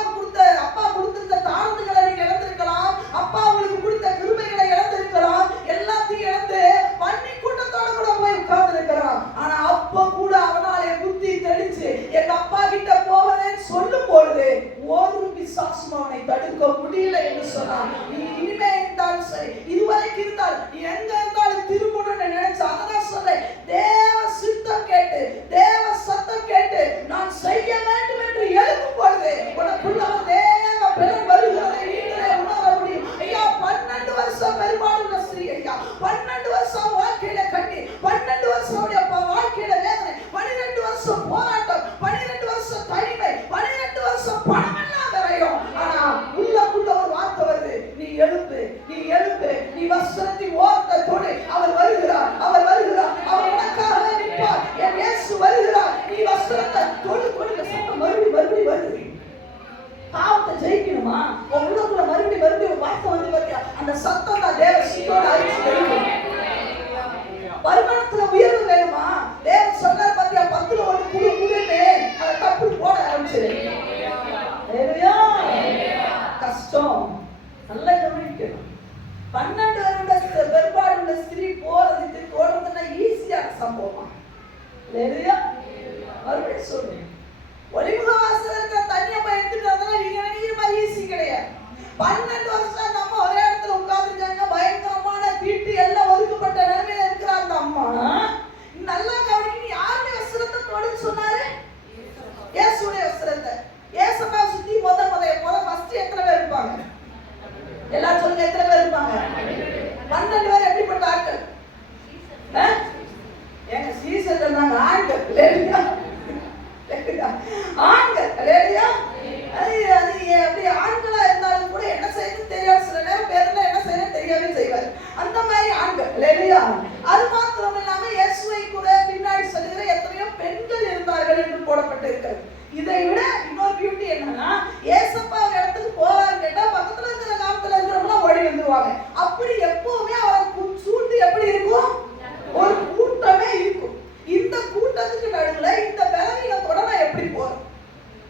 கொடுத்திருந்த தாழ்ந்துகளை நீங்க இழந்திருக்கலாம், அப்பா உங்களுக்கு கொடுத்த கிருபைகளை இழந்திருக்கலாம், எல்லாத்தையும் இழந்து பண்ணி கூட்டத்தோட கூட போய் உட்கார்ந்து இருக்கிறான். ஆனா அப்ப கூட அவனாலே புத்தி தெளிச்சு எங்க அப்பா கிட்ட போவதேன்னு சொல்லும் பொழுது ஒரு பிசாசும் அவனை தடுக்க முடியல என்று சொன்னான். நீ இனிமே இருந்தாலும் சரி, இதுவரைக்கும் இருந்தால் நீ எங்க இருந்தாலும் திரும்பணும்னு நினைச்ச. அதான் சொல்றேன், தேவ சித்தம் கேட்டு, தேவ சத்தம் கேட்டு நான் செய்ய வேண்டும் என்று எழுப்பும் பொழுது உனக்குள்ள தேவ பலன் வருகிறதை நீங்களே உணர முடியும். ஐயா 12 வருஷம் பெரும்பாலுள்ள ஸ்திரீ, ஐயா 12 வருஷம் வாழ்க்கையில கண்ணி, 12 வருஷம் வாழ்க்கையில வேதனை, 12 வருஷம் போராட்டம், 12 வருஷம் தனிமை, 12 வருஷம் பணம் எல்லாம் வரையும். ஆனா உள்ளக்குள்ள ஒரு வார்த்தை வருது, நீ எழுப்பு, நீ எழுப்பு, நீ வஸ்திரத்தின் ஓரத்தை தொடு, அவர் வருகிறார், அவர் வருகிறார், அவர் உனக்காக நிற்பார், என் இயேசு வருகிறார், நீ வஸ்திரத்தை தொடு. சத்தம் மறுபடியும் வருது. பாவத்தை ஜெயிக்கணுமா? உன் உள்ளக்குள்ள மறுபடியும் ஒரு வார்த்தை வந்து பாத்தியா, அந்த சத்தம் தான் தேவ சித்தோட அழிச்சு தெரியும். வருமானத்துல உயர்வு வேணுமா? தேவன் சொன்னார் பாத்தியா, 10ல 1 குடுன்னு அதை தப்பு போட ஆரம்பிச்சிரு. கஷ்டம் நல்லா கவனிக்கணும். 12 வருட பெரும்பாலுள்ள ஸ்திரீ போறதுக்கு தோன்றதுன்னா ஈஸியான சம்பவமா? மறுபடியும் சொல்றேன், ஒளிமுக வாசல் இருக்கிற தண்ணியை போய் எடுத்துட்டு வந்தா நீங்க நினைக்கிற மாதிரி ஈஸி கிடையாது. 12 வருஷம் நம்ம ஒரே இடத்துல உட்கார்ந்துருக்காங்க, பயங்கரமான தீட்டு எல்லாம் ஒதுக்கப்பட்ட நிலைமையில இருக்கிற அந்த அம்மா நல்லா கவனிக்கணும். யாருடைய வஸ்திரத்தை தொடுன்னு சொன்னாரு? இயேசுடைய வஸ்திரத்தை. ஏசப்பா சுத்தி முத ஃபர்ஸ்ட் எத்தனை பேர் இருப்பாங்க? எல்லாரும் சொல்லுங்க, எத்தனை பேர் இருப்பாங்க? 12 பேர். எப்படிப்பட்ட ஆட்கள்? எங்க சீசன் இருந்தாங்க ஆண்கள், ஆண்கள். அப்படி ஆண்களா இருந்தாலும் கூட என்ன செய்யணும் தெரியாது, சில நேரம் பேர்ல என்ன செய்யணும் தெரியாம செய்வார். அந்த மாதிரி ஆண்கள். அது மாத்திரம் இல்லாம இயேசுவை கூட பின்னாடி சொல்லுகிற எத்தனையோ பெண்கள் இருந்தார்கள் என்று போடப்பட்டிருக்கிறது. இதை விட இன்னொரு பியூட்டி என்னன்னா, ஏசப்பா ஒரு இடத்துக்கு போறாருன்னு கேட்டா பக்கத்துல இருக்கிற காலத்துல இருக்கிறவங்க ஓடி வந்துருவாங்க. அப்படி எப்பவுமே அவரை சூழ்ந்து எப்படி இருக்கும்? ஒரு கூட்டமே இருக்கும். இந்த கூட்டத்துக்கு நடுவுல இந்த பலவீனத்தோட நான் எப்படி போறேன்?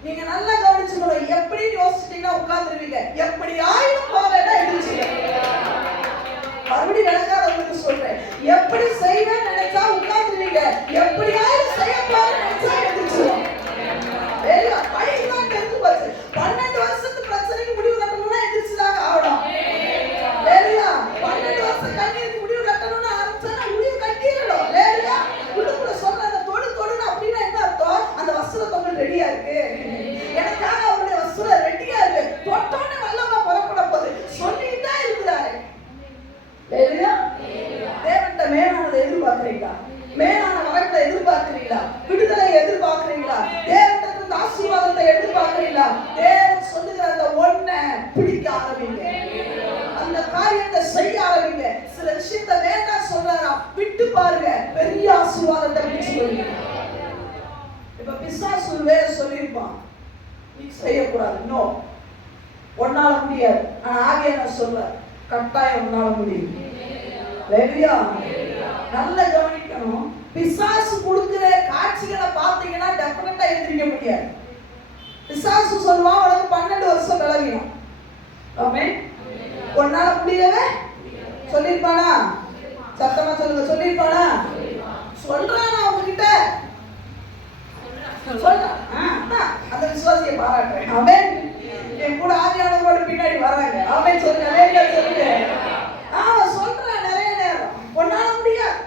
நீங்க நல்லா கவனிச்சுக்கணும். எப்படி யோசிச்சிட்டீங்கன்னா உட்கார்ந்துருவீங்க. எப்படி ஆயிரம் போவேன்னா இருந்துச்சு. மறுபடியும் விளக்காதவங்களுக்கு சொல்றேன், எப்படி செய்வேன்னு நினைச்சா உட்கார்ந்துருவீங்க, எப்படி ஆயிரம் செய்ய போறேன்னு நினைச்சா இருந்துச்சு. படிக்கலாம் தெரிஞ்சு போச்சு. 12 வருஷத்து பிரச்சனைக்கு முடிவு கட்டணும்னா எதிர்ச்சுதாங்க ஆகணும். 12 வருஷம் கண்ணீருக்கு முடிவு கட்டணும்னு ஆரம்பிச்சா முடிவு கட்டிடணும். உள்ளுக்குள்ள சொல்ற அந்த தொடுன்னு அப்படின்னா என்ன அர்த்தம்? அந்த வஸ்திரம் ரெடியா இருக்கு, எனக்காக அவருடைய வஸ்திரம் ரெடியா இருக்கு, தொட்டோன்னு வல்லமா புறப்பட போகுது சொல்லிட்டா இருக்கிறாரு. தேவன்கிட்ட மேலானதை எதிர்பார்க்கிறீங்களா? மேலான வரத்தை எதிர்பார்க்கிறீங்களா? விடுதலை எதிர்பார்க்கிறீங்களா? தேவனிடத்திலிருந்து ஆசீர்வாதத்தை எதிர்பார்க்கிறீங்களா? தேவன் சொல்லுகிற அந்த ஒன்றை பிடிக்க ஆரம்பிங்க, அந்த காரியத்தை செய்ய ஆரம்பிங்க. சில விஷயத்தை வேண்டாம் சொல்றாரா, விட்டு பாருங்க, பெரிய ஆசீர்வாதத்தை பிடிச்சுக்கொள்ளுங்க. இப்ப பிசாசு வேற சொல்லியிருப்பான், நீ செய்யக்கூடாது, நோ, ஒன்னால முடியாது. ஆனா ஆகிய நான் சொல்ற கட்டாயம் உன்னால முடியும். நல்ல கவனிக்கணும். பிசாசு கொடுக்கிற காட்சிகளை பார்த்தீங்கன்னா டெஃபினட்டா எந்திரிக்க முடியாது. பிசாசு சொல்லுவான், உனக்கு 12 வருஷம் வருஷம் பலவீனம். ஆமென். உன்னால முடியவே சொல்லிருப்பானா? சத்தமா சொல்லுங்க, சொல்லிருப்பானா? சொல்றானா உங்ககிட்ட? சொல்றான். அந்த விசுவாசியை பாராட்டுறேன். ஆமென். என் கூட ஆவியானவரோட பின்னாடி வராங்க. ஆமென் சொல்லுங்க, நிறைய சொல்லுங்க. சொல்றேன் நிறைய நேரம். உன்னால முடியாது,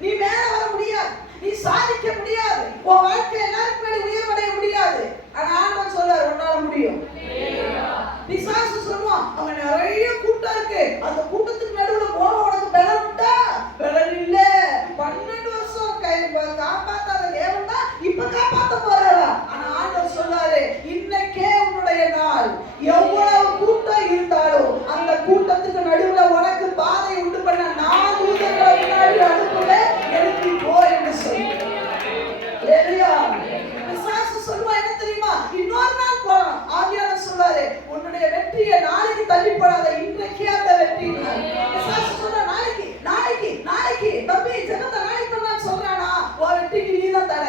நீ மேல வர முடியாது, நீ சாதிக்க முடியாது, உன் வாழ்க்கை எல்லாருக்கும் மேல உயர்வடைய முடியாது. ஆனா ஆண்டவன் சொல்றாரு உன்னால முடியும். பிசாசு சொல்லுவான் அங்க நிறைய கூட்டம் இருக்கு, அந்த கூட்டத்துக்கு நடுவுல போக உனக்கு பலன் உண்டா? பலன் இல்ல. 12 வருஷம் காப்பாத்தாத தேவன் தான் இப்ப காப்பாத்த போறாரா? ஆனா ஆண்டவர் சொல்றாரு இன்னைக்கே உன்னுடைய நாள். எவ்வளவு கூட்டம் இருந்தாலும் அந்த கூட்டத்துக்கு நடுவுல உனக்கு பாதை உண்டு பண்ண நான் தூதர்களை முன்னாடி அனுப்புவேன், எழுப்பி போ என்று சொல்றேன். பிசாசு சொல்லுவா என்ன தெரியுமா? இன்னொரு நாள் போலாம். ஆவியானவர் சொல்றாரு உன்னுடைய வெற்றியை நாளைக்கு தள்ளிப்படாத, இன்றைக்கே அந்த வெற்றி. பிசாசு சொல்ற நாளைக்கு நாளைக்கு நாளைக்கு தம்பி ஜெகத்தை நாளைக்கு தான் சொல்றானா? உன் வெற்றிக்கு நீ தான் தர.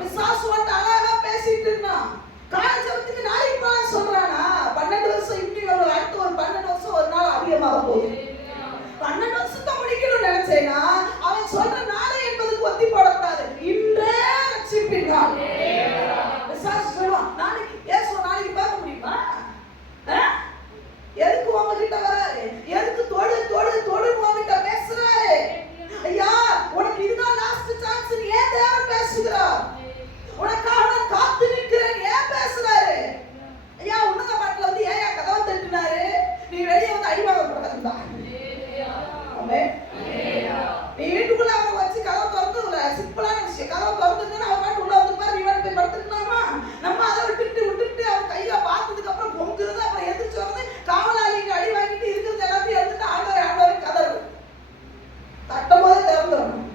பிசாசு வந்து அழகா பேசிட்டு இருந்தான். காலஜபத்துக்கு நாளைக்கு போலாம் சொல்றானா? 12 வருஷம் இப்படி ஒரு அடுத்து ஒரு 12 வருஷம் ஒரு நாள் அதிகமாக போகுது. 12 வருஷத்தை முடிக்கணும்னு நினைச்சேனா அவன் சொல்ற நாளை என்பதுக்கு ஒத்தி போடக்கூடாது. இன்றே ரட்சிப்பின் நாள். பிசாசு சொல்லுவான் நாளைக்கு இயேசு நாளைக்கு பார்க்க முடியுமா? எதுக்கு உங்ககிட்ட வராரு? எதுக்கு தொடு தொடு தொடு உங்ககிட்ட பேசுறாரு? ஐயா உனக்கு இதுதான் லாஸ்ட் சான்ஸ், ஏன் தேவன் பேசுகிறார்? உனக்காக நான் காத்து நிற்கிறேன், ஏன் பேசுறாரு? ஐயா உன்னத பாட்டுல வந்து ஏன் கதவை தட்டினாரு? நீ வெளியே வந்து அடிவாங்க கூடாதுதான். நீ வீட்டுக்குள்ள அவரை வச்சு கதவை திறந்து சிம்பிளான விஷயம், கதவை திறந்துன்னு அவர் பாட்டு உள்ள வந்து பாரு, நீ வேணும் போய் படுத்துக்கலாமா? நம்ம அதை விட்டுட்டு அவர் கையில பார்த்ததுக்கு அப்புறம் பொங்குறது, அப்புறம் எதிர்த்து வந்து காவலாளிக்கு அடி வாங்கிட்டு இருக்கிறது எல்லாத்தையும் எடுத்துட்டு ஆண்டவர் கதவு தட்டும் போதே திறந்துடணும்.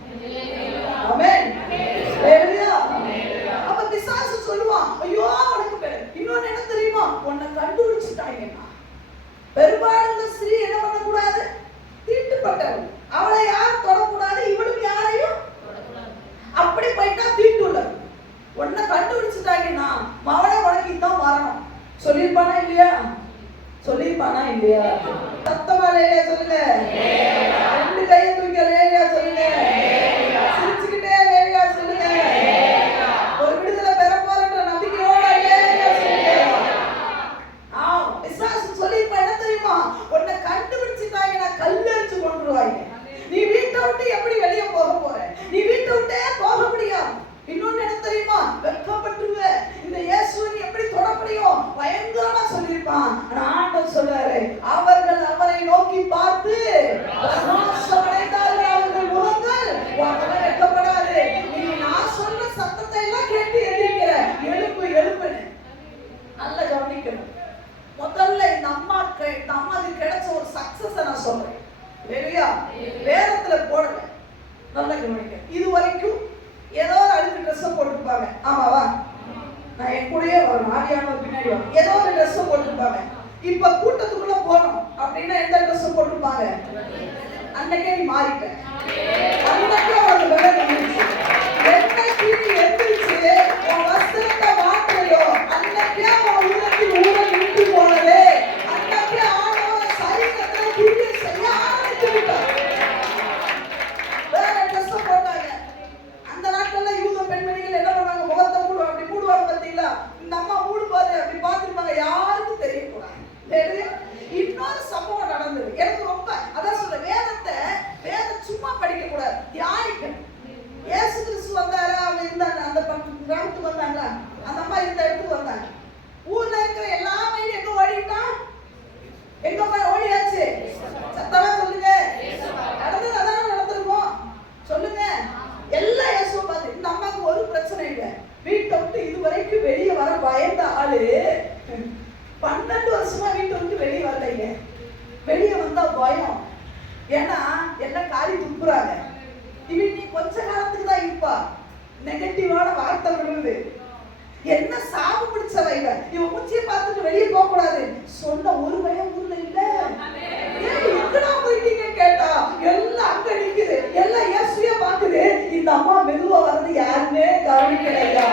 ஆமென். அப்ப பிசாசு சொல்லுவான் ஐயோ உனக்கு பேரு. இன்னொன்னு என்ன தெரியுமா? உன்னை கண்டுபிடிச்சிட்டாங்கன்னா பெரும்பாலும் இந்த ஸ்திரீ என்ன பண்ணக்கூடாது? தீட்டுப்பட்டவள், அவளை யாரும் தொடக்கூடாது, இவளுக்கு யாரையும் அப்படி போயிட்டா தீட்டுள்ளது. உன்னை கண்டுபிடிச்சிட்டாங்கன்னா மவளை உனக்கு இதான் வரணும். சொல்லிருப்பானா இல்லையா? சொல்லிருப்பானா இல்லையா? சத்தமா லேலியா சொல்லுங்க. 2 கையை தூக்கி லேலியா சொல்லுங்க. சிரிச்சுக்கிட்டே லேலியா சொல்லுங்க. ஒரு விடுதலை பெற போறன்ற நம்பிக்கையோட லேலியா சொல்லுங்க. பிசாசு சொல்லிருப்பா என்ன தெரியுமா? உன்னை கண்டுபிடிச்சிட்டாங்கன்னா கல்லெறிச்சு கொண்டுருவாங்க. நீ வீட்டை விட்டு எப்படி வெளியே போக போற? நீ வீட்டை விட்டே போக முடியாது. இன்னொன்னு என்ன தெரியுமா? வெட்கப்பட்டுருவ. இந்த இயேசுவை நீ எப்படி தொட முடியும்? பயங்கரமா சொல்லியிருப்பான். ஆனா ஆண்டவர் சொல்றாரு அவர்கள் அவரை நோக்கி பார்த்து சந்தோஷமடைந்தார்கள், அவர்கள் முகங்கள் உனக்கு வெட்கப்படாது. நீ நான் சொன்ன சத்தத்தை எல்லாம் கேட்டு எதிர்க்கிற எழுப்பு எழுப்புன்னு நல்ல கவனிக்கணும். முதல்ல இந்த அம்மாவுக்கு கிடைச்ச ஒரு சக்சஸ் நான் சொல்றேன். வேதத்துல போடல, நல்ல கவனிக்க. இது வரைக்கும் ஏதோ ஒரு அழுக்கு ட்ரெஸ் போட்டுருப்பாங்க. ஆமாவா? நான் என் கூடயே வரணும், ஆவியானவர் பின்னாடி வரும். ஏதோ ஒரு ட்ரெஸ் போட்டுருப்பாங்க. இப்ப கூட்டத்துக்குள்ள போனோம் அப்படின்னா எந்த ட்ரெஸ் போட்டுருப்பாங்க? அன்னைக்கே நீ மாறிட்ட. அன்னைக்கே உனக்கு பலன் வந்துருச்சு. என்னைக்கு நீ எந்திரிச்சு உன் வஸ்திரத்தை மாற்றையோ அன்னைக்கே உன் உள்ளத்தில் ஊழல் நின்று போனது. அன்னைக்கே ஆண்டவர் சரீரத்தை கிரியை செய்ய ஆரம்பித்து விட்டார். வேற ட்ரெஸ் போட்டாங்க. அந்த நாட்கள்ல யூத பெண்மணிகள் என்ன பண்ணுவாங்க? முகத்தை மூடுவாங்க. அப்படி மூடுவாங்க பார்த்தீங்களா? இந்த அம்மா மூடு பாரு அப்படி பார்த்துருப்பாங்க, யாருக்கும் தெரியக்கூடாது. இன்னொரு சம்பவம் நடந்தது. எனக்கு ரொம்ப அதான் சொல்ல, வேதம் சும்மா படிக்க கூடாது, தியானிக்கணும். இயேசு கிறிஸ்து வந்தாரு, அவங்க இருந்தாங்க, அந்த கிராமத்துக்கு வந்தாங்க, அந்த அம்மா இந்த இடத்துக்கு வந்தாங்க. ஊர்ல இருக்கிற எல்லா மயிலும் எங்க ஓடிட்டான்? எங்க போய் ஓடியாச்சு? சத்தமா சொல்லுங்க. நடந்தது அதான் நடந்திருக்கும். சொல்லுங்க. எல்லாம் இயேசுவை பார்த்து. இந்த அம்மாவுக்கு ஒரு பிரச்சனை இல்லை. வீட்டை விட்டு இதுவரைக்கும் வெளியே வர பயந்த ஆளு 12 வருஷமா வீட்டை விட்டு வெளியே வரலைங்க. வெளியே வந்தா பயம். ஏன்னா எல்லாம் காரி துப்புறாங்க. இவன் நீ கொஞ்ச காலத்துக்கு தான் இருப்பா. நெகட்டிவான வார்த்தை விழுது. என்ன சாபு பிடிச்சவ இவன் மூச்சியை பார்த்துட்டு வெளியே போக கூடாது சொன்ன ஒரு பயம் ஊர்ல இல்ல. எங்கடா போயிட்டீங்க கேட்டா எல்லாம் அங்க நிக்குது, எல்லாம் இயேசுவே பாக்குது. இந்த அம்மா மெதுவா வர்றது யாருமே கவனிக்கலையா?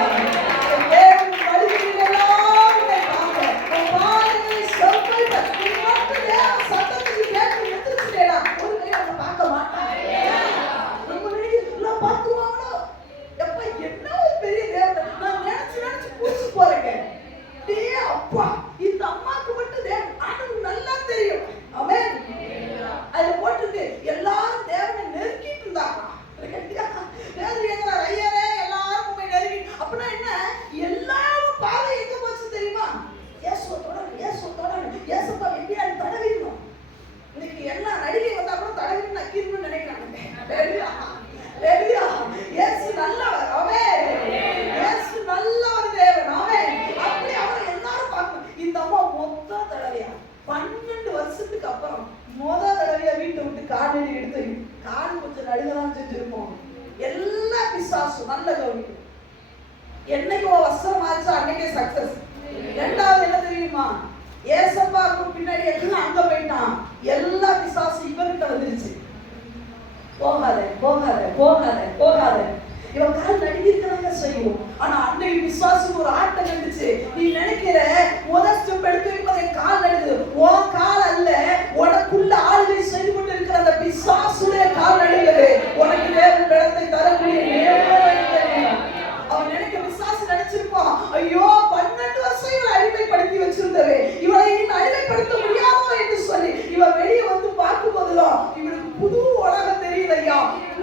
ஆரம்பிச்சா அன்னைக்கே சக்சஸ். இரண்டாவது என்ன தெரியுமா, ஏசப்பாவுக்கு பின்னாடி எல்லாம் அங்க போயிட்டான், எல்லா பிசாசு இவன்கிட்ட வந்துருச்சு. போகாத போகாத போகாத போகாத, இவன் கால் நடுங்கிருக்கிறாங்க செய்யும். ஆனா அன்னைக்கு விசுவாசுக்கு ஒரு ஆட்டம் கண்டுச்சு. நீ நினைக்கிற முதல் ஸ்டெப் எடுத்து வைப்பதை கால் நடுது, உன் கால் அல்ல, உனக்குள்ள ஆளுகை செய்து கொண்டு இருக்கிற அந்த பிசாசுடைய கால் நடுங்குது. உனக்கு வேறு இடத்தை தரக்கூடிய அவன் நினைக்க விசுவாசு நினைச்சிருப்பான், ஐயோ 12 வருஷம் இவளை அடிமைப்படுத்தி வச்சிருந்தவே, இவளை இன்னும் அடிமைப்படுத்த முடியாதோ என்று சொல்லி இவன் வெளியே வந்து பார்க்கும் போதுதான் இவனுக்கு புது உலகம் தெரியுது. ஐயா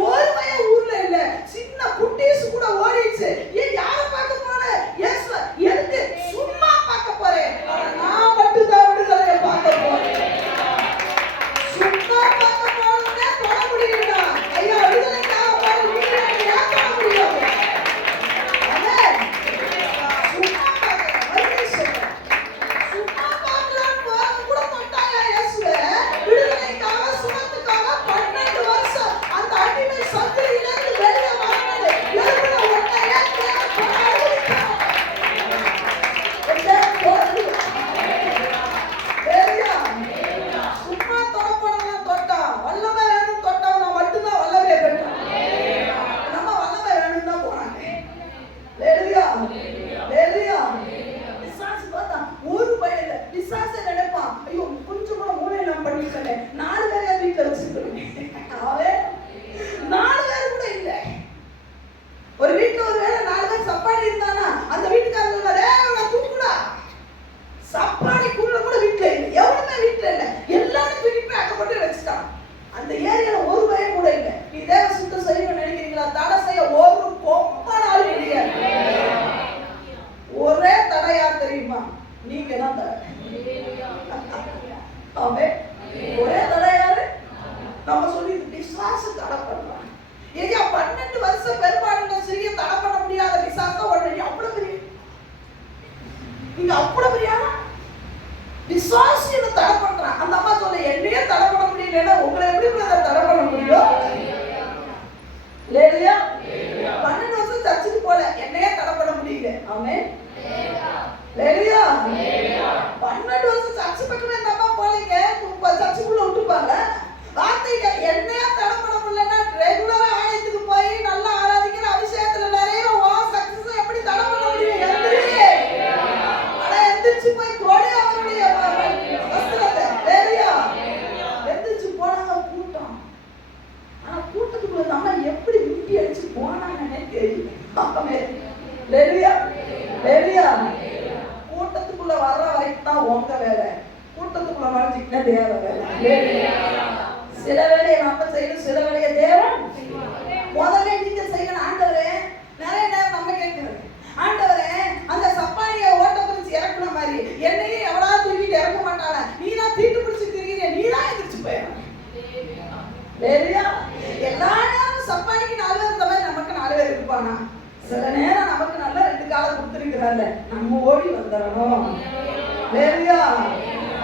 ஒருமைய ஊர்ல இல்ல, சின்ன குட்டீஸ் கூட ஓடிச்சு. ஏன் யாரை பார்க்க போற? இயேசு எதுக்கு? சும்மா பார்க்க போறேன். ஆனா நான் மட்டும் தான் விடுதலையை பார்க்க போறேன். சும்மா பார்க்க போறேன்னு தொட முடியுமா? ஐயா விடுதலைக்காக போற நீங்க ஏன் தொட முடியாது? சும்மா பார்க்க சும்மா பார்க்கலாம் போறது கூட தொட்டாயா இயேசுவே? விடுதலைக்காக சுமத்துக்காக 12 வருஷம் அந்த அடிமை சங்கிலியிலிருந்து வெளியே வரணும். எழுதுன ஒன்றையே சும்மா தொடப்படலாம் தொட்டா வல்லமை வேணும், தொட்டவனா மட்டும்தான் வல்லமையை பெற்றான். நம்ம வல்லமை வேணும் தான் போறாங்க. லேலுயா லேலுயா. பிசாசு பார்த்தா ஒரு பையல பிசாசு நினைப்பான், ஐயோ கொஞ்சம் கூட மூளை நான் பண்ணிட்டேன், 4 பேரை வீட்டுல வச்சிருக்கேன். அவன் 4 பேர் கூட இல்ல. ஒரு வீட்டுல ஒரு வேளை 4 பேர் சப்பாடி இருந்தானா அந்த வீட்டுக்காரங்க தூக்குடா, சப்பாடி கூட வீட்டுல இல்ல, எவனுமே வீட்டுல இல்ல, எல்லாரும் தூக்கி போய் அங்க போட்டு வச்சுட்டான். அந்த ஏரியால ஒரு பையன் கூட இல்ல. நீ தேவ சுத்தம் செய்யணும்னு நினைக்கிறீங்களா? தடை செய்ய ஒரு கொம்பனாலும் முடியாது. ஒரே தடை யார் தெரியுமா? நீங்க தான் தடை. ஒரே தடை யாரு? நம்ம சொல்லி பிசாசு தடை பண்றான். ஏயா 12 வருஷம் பெரும்பாடுள்ள சிறிய தடை பண்ண முடியாத பிசாசு உடனே அவ்வளவு பெரிய நீங்க அவ்வளவு பெரிய விசுவாசி என்ன தடை பண்றான். அந்த அம்மா சொல்ல என்னையே தடை பண்ண முடியலன்னா உங்களை எப்படி தடை பண்ண முடியும்? லேலுயா. 12 வருஷம் சர்ச்சுக்கு போல, என்னையே தடை பண்ண முடியல. ஆமென். லேலுயா. 12 வருஷம் சர்ச்சு பக்கமே இந்த அம்மா போலீங்க, சர்ச்சுக்குள்ள விட்டுப்பாங்க. வார்த்தைக்கு என்னையா தடை பண்ண முடியலன்னா ரெகுலரா ஆலயத்துக்கு போய் நல்லா ஆராதிக்கிற அபிஷேகத்துல நிறைய சக்சஸ் எப்படி தடை பண்ண முடியும்? எந்திரிச்சு போய் கோடி அவருடைய வஸ்திரத்தை லேலுயா எந்திரிச்சு போனாங்க கூட்டம். ஆனா கூட்டத்துக்குள்ள நம்ம எப்படி முட்டி அடிச்சு போனாங்கன்னே தெரியல. லேலுயா லேலுயா. கூட்டத்துக்குள்ள வர்ற வரைக்கும் தான் உங்க வேலை, கூட்டத்துக்குள்ள நுழைஞ்சிக்கிட்டே தேவ வேலை. லேலுயா. சில வேலையை நம்ம செய்யணும், சில வேலையை தேவன் முதல்ல நீங்க செய்யணும். ஆண்டவரே நிறைய நேரம் நம்ம கேட்கிறது, ஆண்டவரே அந்த சப்பானியை ஓட்ட பிடிச்சு இறக்குன மாதிரி என்னையும் எவ்வளோ தூக்கிட்டு இறக்க மாட்டாள, நீ தான் தீட்டு பிடிச்சு திரிகிற, நீ தான் எதிர்த்து போயிடணும். லேலுயா. எல்லா நேரம் சப்பானிக்கு 4 பேர் இருந்த மாதிரி நமக்கு 4 பேர் இருப்பானா? சில நேரம் நமக்கு நல்லா 2 காலம் கொடுத்துருக்கிறாங்க, நம்ம ஓடி வந்துடணும். லேலுயா.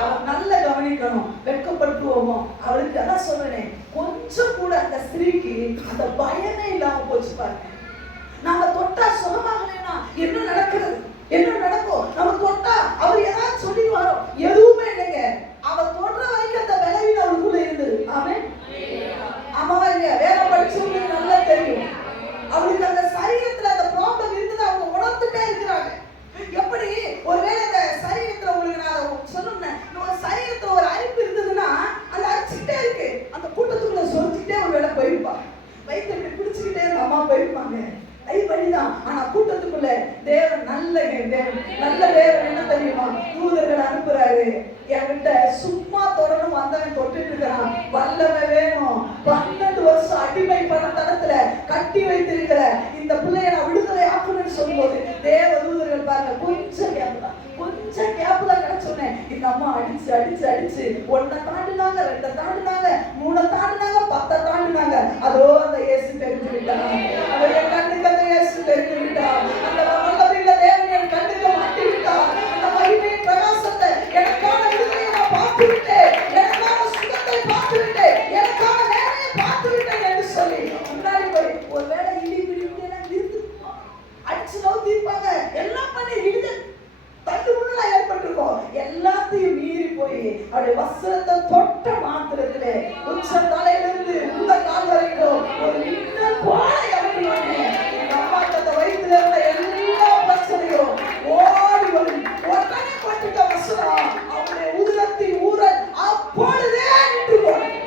அவன் நல்ல கவனிக்கணும், வெட்கப்படுத்துவோமோ அவளுக்கு. அதான் சொல்றேன், கொஞ்சம் கூட அந்த ஸ்திரீக்கு அந்த பயமே இல்லாம போச்சு பாருங்க. நாம தொட்டா சுகமாகலைன்னா என்ன நடக்கிறது, என்ன நடக்கும்? நம்ம தொட்டா அவர் ஏதாவது சொல்லிடுவாரோ? எதுவுமே இல்லைங்க. அவ தொடுற வரைக்கும் அந்த விளைவின் அவளுக்குள்ள இருந்தது. ஆமென். ஆமாவா இல்லையா? வேலை படிச்சவங்களுக்கு நல்லா தெரியும், அவளுக்கு அந்த சரீரத்துல அந்த ப்ராப்ளம் இருந்தது, அவங்க உணர்ந்துட்டே இருக்கிறாங்க. எப்படி ஒருவேளை அந்த சரீரத்துல உங்களுக்கு நான் சொல்லணும்னு, ஒரு சரீரத்துல ஒரு அரிப்பு இருந்ததுன்னா அந்த அரிச்சுக்கிட்டே இருக்கு, அந்த கூட்டத்துக்குள்ள சொல்லிக்கிட்டே ஒரு வேலை போயிருப்பாங்க, வயிற்று இப்படி பிடிச்சுக்கிட்டே இருந்த அம்மா போயிருப்பாங்க. வழிதான். ஆனா கூட்டத்துக்குள்ள தேவன் நல்ல தேவன் என்ன தெரியுமா? தூதர்கள் அனுப்புறாரு. என்கிட்ட சும்மா தொடரும் வந்தவன் தொட்டுட்டு இருக்கிறான், வல்லமை வேணும். 12 வருஷம் அடிமை பணத்தனத்துல கட்டி வைத்திருக்கிற இந்த பிள்ளைய நான் விடுதலை ஆக்கணும்னு சொல்லும்போது தேவ தூதர்கள் பாருங்க, கொஞ்சம் கேப் தான் கிடைச்சோன்னே இந்த அம்மா அடிச்சு 1 தாண்டினாங்க, 2 தாண்டினாங்க, 3 தாண்டினாங்க, 10 தாண்டினாங்க. அதோ அந்த இயேசு தெரிஞ்சு விட்டான். அவருடைய கண்ணுக்கு அந்த இயேசு தெரிஞ்சு விட்டான். அந்த வல்லமையுள்ள தேவன் என் கண்ணுக்கு மாட்டி விட்டான். அந்த மகிமையின் பிரகாசத்தை, எனக்கான விடுதலையை நான் பார்த்து விட்டேன், எனக்கான சுகத்தை பார்த்து விட்டேன், எனக்கான வேலையை பார்த்து விட்டேன் என்று சொல்லி முன்னாடி போய் ஒருவேளை இடி பிடி எல்லாம் இருந்து அடிச்சு நோத்திருப்பாங்க, எல்லாம் பண்ணி அவருடைய வஸ்திரத்தை தொட்ட மாத்திரத்திலே உச்ச தலையிலிருந்து உள்ள கால் வரைக்கும் ஒரு மின்னல் போல இறங்குவாங்க. இந்த அம்மாட்ட வயிற்றுல இருந்த எல்லா பிரச்சனையும் ஓடி வரும். உடனே பட்டுட்ட வசனம் அவருடைய உதிரத்தின் ஊரல் அப்பொழுதே நின்று போனது.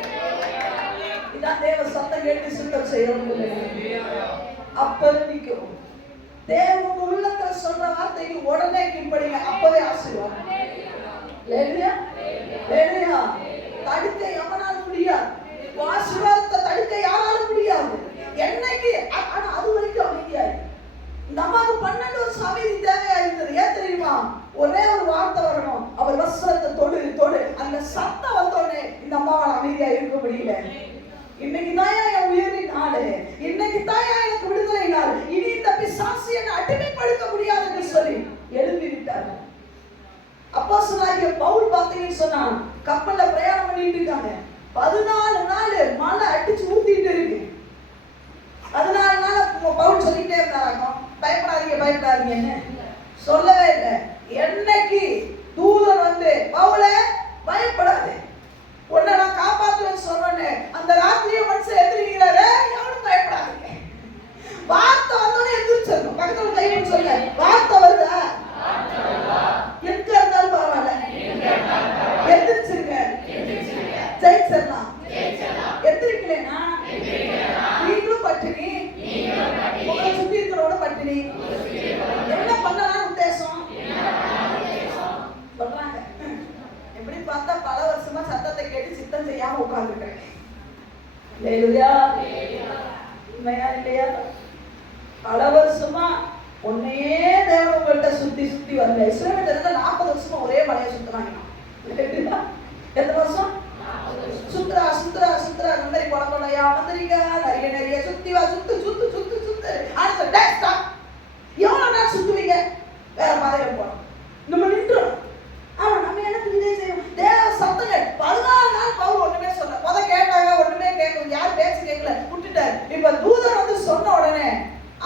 இதான் தேவ சத்தம் கேட்டு சுத்தம் செய்யணும். அப்ப நிற்கும் தேவன் உள்ளத்துல சொல்ற வார்த்தைக்கு உடனே கீழ்ப்படிங்க. அப்பவே ஆசீர்வாதம். தடுக்க எவனாலும் முடியாது. ஆசீர்வாதத்தை தடுக்க யாராலும் முடியாது. என்னைக்கு ஆனா அது வரைக்கும் அமைதியாரு. இந்த அம்மாவுக்கு 12 வருஷம் அமைதி தேவையா இருந்தது. ஏன் தெரியுமா? ஒரே ஒரு வார்த்தை வரணும். அவர் வஸ்திரத்தை தொடு தொடு. அந்த சத்தம் வந்தோடனே இந்த அம்மாவால் அமைதியா இருக்க முடியல. இன்னைக்கு தாயா என் உயிரின் நாடு, இன்னைக்கு தாயா எனக்கு விடுதலை நாள், இனி இந்த பிசாசு என்னை அடிமைப்படுத்த முடியாது என்று சொல்லி எழுப்பி விட்டாங்க. அப்போஸ்தலனாகிய பவுல் பார்த்தீங்கன்னு சொன்னா கப்பல்ல பிரயாணம் பண்ணிட்டு இருக்காங்க. 14 நாள் மழை அடிச்சு ஊத்திட்டு இருக்கு. 14 நாள் பவுல் சொல்லிட்டே இருந்தாங்க, பயப்படாதீங்க பயப்படாதீங்கன்னு சொல்லவே இல்லை. என்னைக்கு தூதன் வந்து பவுலே பயப்படாது, உன்னை நான் காப்பாற்றுவேன்னு சொன்னேன், அந்த ராத்திரியை மனுஷன் எதிர்க்கிறாரு, எவனும் பயப்படாதீங்க. வார்த்தை வந்தோடனே எதிர்ச்சிடணும். பக்கத்துல கையில் சொல்ல வார்த்தை வருதா, எங்க இருந்தாலும் பரவாயில்ல, எதிர்ச்சிருங்க, ஜெயிச்சிடலாம். எதிர்க்கலைன்னா நீங்களும் பட்டினி, உங்களை சுத்தி இருக்கிறோட பட்டினி. என்ன பண்ணலாம் உத்தேசம் சொல்றாங்க. எப்படி பார்த்தா பல வருஷமா சத்தத்தை கேட்டு சித்தம் செய்யாம உட்கார்ந்துட்டேன். உண்மையா இல்லையா? பல வருஷமா உன்னையே தேவன் உங்கள்கிட்ட சுத்தி சுத்தி வரல. இஸ்ரவேலர் 40 வருஷமா ஒரே மலையை சுத்துறாங்க. எத்தனை வருஷம் சுத்துறா சுத்துறா சுத்துறா, நந்தரி குழந்தையா வந்தீங்க, நிறைய நிறைய சுத்தி வா, சுத்து சுத்து சுத்து சுத்து. அடுத்த எவ்வளவு நாள் சுத்துவீங்க? வேற பாதையில போறோம், நம்ம நின்றோம். ஆமா, நம்ம எனக்கு இதே செய்யணும். தேவ சத்தங்கள் 14 நாள் பவுல் ஒண்ணுமே சொல்ல. முத கேட்டாங்க, ஒண்ணுமே கேட்கல, யார் பேச்சு கேட்கல, விட்டுட்டாரு. இப்ப தூதன் வந்து சொன்ன உடனே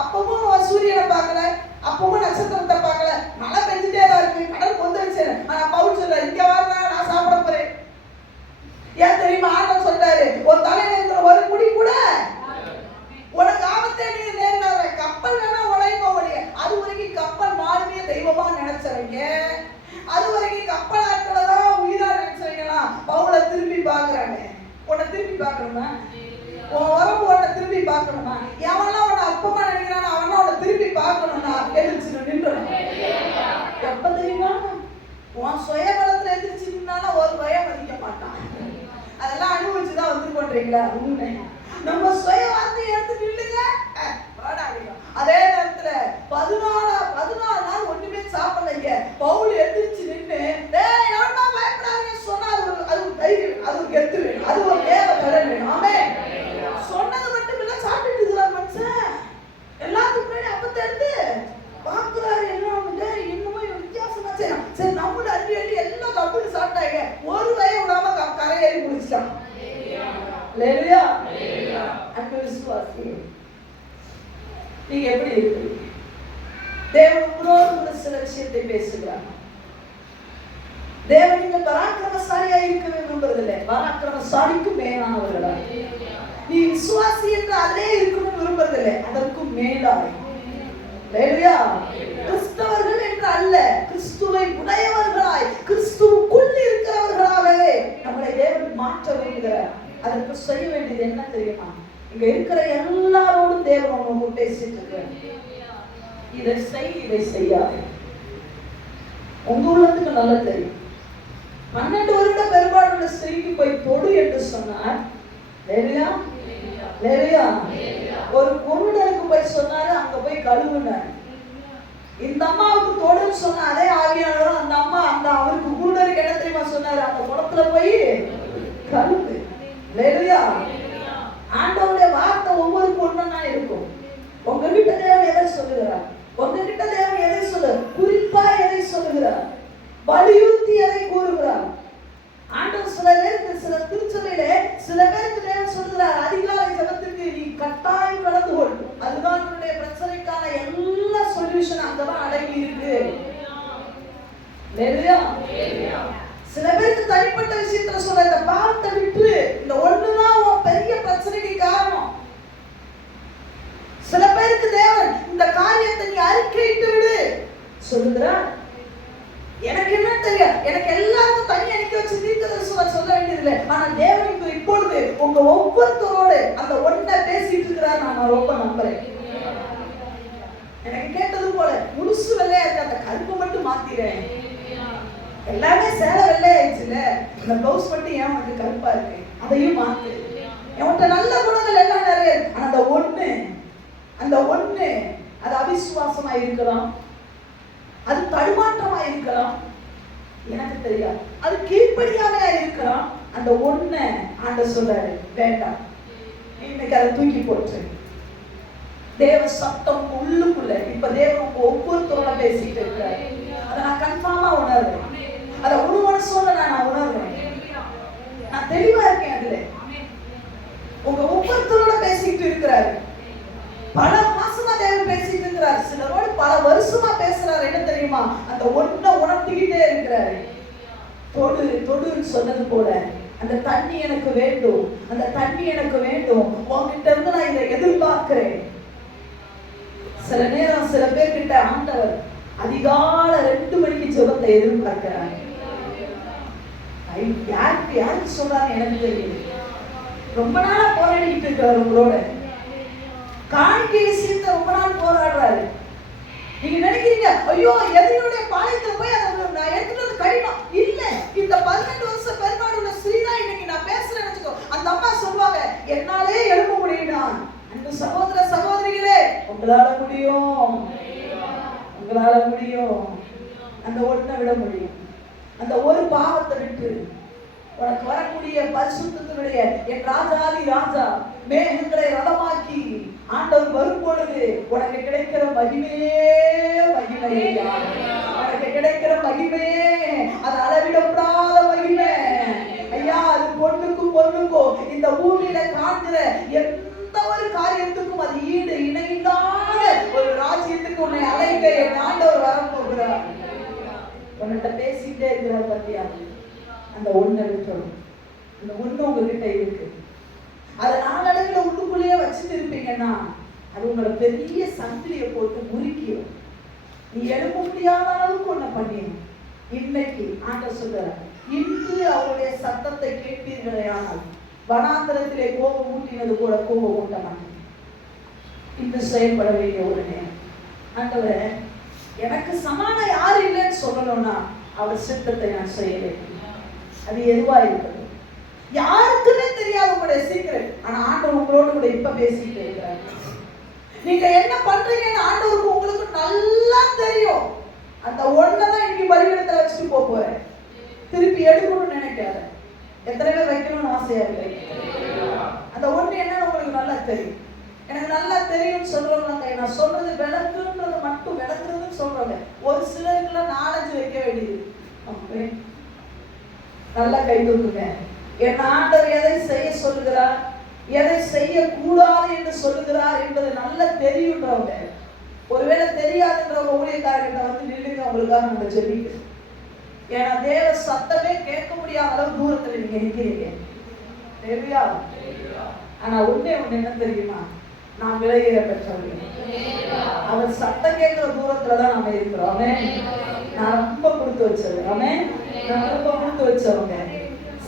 அப்பவும் சூரியனை பார்க்கல, அப்பவும் நட்சத்திரத்தை பார்க்கல, மழை பெஞ்சுட்டே தான் இருக்கு, கடல் கொந்தளிச்சு. ஆனா பவுல் சொல்றாரு, இங்க வரல, நான் சாப்பிட போறேன். ஏன் தெரியுமா? ஆண்டவர் சொல்றாரு, ஒரு தலையில இருக்கிற ஒரு முடி கூட உனக்கு ஆபத்தே நீங்க நேரிடாத. கப்பல் வேணா உடையுமா ஒழிய, அது வரைக்கும் கப்பல் மாலுமிய தெய்வமா நினைச்சவங்க, அது வரைக்கும் கப்பல் ஆட்களதான் உயிரா நினைச்சவங்கலாம் பவுலை திரும்பி பாக்குறாங்க. உன்னை திரும்பி பார்க்கணுமா? உன் உறவு உன்னை திரும்பி பார்க்கணுமா? எவன்லாம் உன்னை அப்பமா நினைக்கிறான் அவன்லாம் உன்னை திரும்பி பார்க்கணும்னா எதிர்த்து நின்றணும். எப்ப தெரியுமா? உன் சுய பலத்துல எதிர்த்து நின்னாலும் ஒரு பயம் மதிக்க மாட்டான். அதெல்லாம் அனுபவிச்சுதான் வந்து பண்றீங்களா? உண்மை. நம்ம சுய வார்த்தையை எடுத்து நில்லுங்க. அதே நேரத்துல 14 நாள் ஒண்ணுமே சாப்பிடலைங்க. பவுல் எதிர்த்து நின்று எவனா பயப்படாதீங்க சொன்னா அது ஒரு தைரியம், அது ஒரு கெத்து வேணும், அது ஒரு தேவ கடன் வேணும். ஆமென். சொன்னது மட்டும் இல்ல, சாப்பிட்டு இருக்கிறார் மனுஷன். எல்லாத்துக்கும் முன்னாடி அப்பத்தை எடுத்து பாக்குறாரு. இன்னுமே வித்தியாசமா செய்யணும். சரி, நம்மள அள்ளி அள்ளி எல்லாம் கப்பல் சாப்பிட்டாங்க. ஒரு வய விடாம கரையேறி முடிச்சிட்டான். அன்பு விசுவாசி, நீங்க எப்படி இருக்கிறீங்க? தேவன் உங்களோடு சில விஷயத்தை பேசுகிறார். தேவன் நீங்க பராக்கிரமசாலியா இருக்க விரும்புறதில்லை, பராக்கிரமசாலிக்கும் மேலானவர்களா. நீ விசுவாசி என்று அதிலே இருக்கணும் விரும்புறதில்லை, அதற்கும் மேலாக. கிறிஸ்தவர்கள் என்று அல்ல, கிறிஸ்துவை உடையவர்களாய் கிறிஸ்துவுக்குள் இருக்கிறவர்களாகவே நம்மளை தேவன் மாற்ற விரும்புகிறார். அதற்கு செய்ய வேண்டியது என்ன தெரியுமா? இங்க இருக்கிற எல்லாரோடும் தேவன் உங்க பேசிட்டு இருக்கிறார். இதை செய், இதை செய்யாது. உங்க உள்ளத்துக்கு நல்லா தெரியும். 12 வருட பெரும்பாலுள்ள ஸ்திரீக்கு போய் தொடு என்று சொன்னார். ஒரு குருடனுக்கு போய் சொன்னாரு, அங்க போய் கழுவுனார். இந்த அம்மாவுக்கு தொடுன்னு சொன்ன அதே ஆவியானவரும் அந்த அம்மா அந்த அவருக்கு குருடனுக்கு என்ன தெரியுமா சொன்னாரு? அந்த குளத்துல போய் கழுவு. ஆண்டவருடைய வார்த்தை ஒவ்வொரு பொண்ணுன்னா இருக்கும். உங்ககிட்ட தேவன் எதை சொல்லுகிறார்? உங்ககிட்ட தேவன் எதை சொல்ல குறிப்பா எதை சொல்லுகிறார்? வலியுறுத்தி எதை கூறுகிறார்? ஆண்டவர் சில பேருக்கு சில திருச்சபையில சில பேருக்கு தேவன் சொல்லுகிறார், அதிகாலை ஜபத்திற்கு நீ கட்டாயம் கலந்து கொள். அதுதான் உன்னுடைய பிரச்சனைக்கான எல்லா சொல்யூஷன் அங்கதான் அடங்கி இருக்கு. சில பேருக்கு தனிப்பட்ட எப்படிப்பட்ட விஷயத்துல சொல்ற, இந்த பாவத்தை விட்டு, இந்த ஒண்ணுதான் உன் பெரிய பிரச்சனைக்கு காரணம். சில பேருக்கு தேவன் இந்த காரியத்தை நீ அறிக்கையிட்டு விடு சொல்லுகிறார். எனக்கு என்ன தெரியும், எனக்கு எல்லாருக்கும் தனி அணிக்க வச்சு தீர்க்கதரிசனம் சொல்ல வேண்டியதில்லை. ஆனா தேவனுக்கு இப்பொழுது உங்க ஒவ்வொருத்தரோடு அந்த ஒன்றை பேசிட்டு இருக்கிறார். நான் ரொம்ப நம்புறேன். எனக்கு கேட்டது போல முழுசு வெள்ளையா இருக்கு, அந்த கருப்பு மட்டும் மாத்திரேன். எல்லாமே சேலை வெள்ளையாயிடுச்சுல, இந்த பிளவுஸ் மட்டும் ஏன் உனக்கு கருப்பா இருக்கு, அதையும் மாத்து. என்கிட்ட நல்ல குணங்கள் எல்லாம் நிறைய, ஆனா அந்த ஒண்ணு அது அவிசுவாசமா இருக்கலாம், அது தடுமாற்றமா இருக்கலாம், எனக்கு தெரியாது, அது கீழ்ப்படியாமையா இருக்கலாம். அந்த ஒண்ண ஆண்டவர் சொல்றாரு, வேண்டாம், இன்னைக்கு அதை தூக்கி போட்டு தேவ சத்தம் உள்ளுக்குள்ள இப்ப தேவன் ஒவ்வொருத்தரோட பேசிட்டு இருக்கிறாரு. அதை நான் கன்ஃபார்மா உணர்றேன். அதை ஒரு மனசோட நான் உணர்றேன். நான் தெளிவா இருக்கேன். அதுல உங்க ஒவ்வொருத்தரோட பேசிட்டு இருக்கிறாரு. பல மாசமா தேவன் பேசிட்டு இருக்கிறார். சிலரோடு பல வருஷமா பேசுறாரு. என்ன தெரியுமா, அந்த ஒன்றை உணர்த்திக்கிட்டே இருக்கிறாரு. தொடு தொடுன்னு சொன்னது போல அந்த தண்ணி எனக்கு வேண்டும், அந்த தண்ணி எனக்கு வேண்டும், உங்ககிட்ட இருந்து நான் இதை எதிர்பார்க்கிறேன். சில நேரம் சில பேர்கிட்ட ஆண்டவர் அதிகாலை 2 மணிக்கு ஜெபத்தை எதிர்பார்க்கிறாங்க. யாருக்கு சொல்றாங்க எனக்கு தெரியும். ரொம்ப நாளா போராடிட்டு இருக்கிறார் உங்களோட. காணிக்கை விஷயத்தை ரொம்ப நாள் போராடுறாரு. நீங்க நினைக்கிறீங்க, ஐயோ எதிரியுடைய பாளையத்துல போய் அதை நான் எடுத்துட்டு வந்து கடினம் இல்ல. இந்த 12 வருஷம் பெருமாளுடைய ஸ்ரீதா இன்னைக்கு நான் பேசுறேன்னு வச்சுக்கோ, அந்த அம்மா சொல்லுவாங்க, என்னாலே எழுப்ப முடியும்னா. அந்த சகோதர சகோதரிகளே, உங்களால முடியும், உங்களால முடியும். அந்த ஒன்றை விட முடியும். அந்த ஒரு பாவத்தை விட்டு உனக்கு வரக்கூடிய பரிசுத்தத்தினுடைய என் ராஜாதி ராஜா மேகங்களை ரதமாக்கி ஆண்டவர் வரும் பொழுது உனக்கு கிடைக்கிற மகிமையே மகிமையா, உனக்கு கிடைக்கிற மகிமையே அது அளவிடப்படாத மகிமை ஐயா. அது பொண்ணுக்கும் இந்த பூமியில காண்கிற எந்த ஒரு காரியத்துக்கும் அது ஈடு இணையில்லாத ஒரு ராஜ்யத்துக்கு உன்னை அழைக்க என் ஆண்டவர் வரப்போகிறார். உன்கிட்ட பேசிட்டே இருக்கிறார் பத்தியா. அந்த ஒன்றை விட்டுறோம். அந்த ஒண்ணு உங்ககிட்ட இருக்கு. அதை நாளடைவில் உள்ளுக்குள்ளேயே வச்சுட்டு இருப்பீங்கன்னா அது உங்களை பெரிய சங்கிலியை போட்டு முறுக்கிடும். நீ எழுப்ப முடியாத அளவுக்கு ஒண்ணு பண்ணிடும். இன்னைக்கு ஆண்டவர் சொல்றார், இன்று அவருடைய சத்தத்தை கேட்பீர்களே ஆனால் வனாந்தரத்திலே கோபம் ஊட்டினது கூட கோபம் ஊட்ட மாட்டேன். இன்று செயல்பட வேண்டிய ஒரு நேரம். ஆண்டவரே, எனக்கு சமான யாரு இல்லைன்னு சொல்லணும்னா அவர் சித்தத்தை நான் செய்ய வேண்டும். அது எதுவா இருக்கிறது யாருக்குமே தெரியாது உங்களுடைய சீக்கிரம். ஆனா ஆண்டவர் உங்களோடு கூட இப்ப பேசிட்டு இருக்கிறார். நீங்க என்ன பண்றீங்கன்னு ஆண்டவருக்கு உங்களுக்கு நல்லா தெரியும். அந்த ஒன்னதான் இன்னைக்கு பலிபீடத்தை வச்சுட்டு போறேன், திருப்பி எடுக்கணும்னு நினைக்காத. எத்தனை பேர் வைக்கணும்னு ஆசையா இருக்கு? அந்த ஒண்ணு என்னன்னு உங்களுக்கு நல்லா தெரியும். எனக்கு நல்லா தெரியும்னு சொல்றவங்க, நான் சொல்றது விளக்குன்றது மட்டும் விளக்குறதுன்னு சொல்றவங்க ஒரு சிலருக்குலாம் 4-5 வைக்க வேண்டியது. நல்லா கை தூக்குங்க. என் ஆண்டவர் எதை செய்ய சொல்லுகிறார், எதை செய்யக்கூடாது என்று சொல்லுகிறார் என்பது நல்லா தெரியுன்றவங்க. ஒருவேளை தெரியாதுன்றவங்க ஊழியக்காரர்கிட்ட வந்து நில்லுங்க, அவங்களுக்காக நம்ம ஜெபிக்கிறோம். ஏன்னா தேவ சத்தமே கேட்க முடியாத அளவு தூரத்துல நீங்க நிற்கிறீங்க. தெரியா? ஆனா ஒண்ணு என்ன தெரியுமா, நாம் விலையேற பெற்றவர்கள். அவர் சத்தம் கேட்கிற தூரத்துலதான் நம்ம இருக்கிறோம். நான் ரொம்ப கொடுத்து வச்சது. நான் ரொம்ப கொடுத்து வச்சவங்க.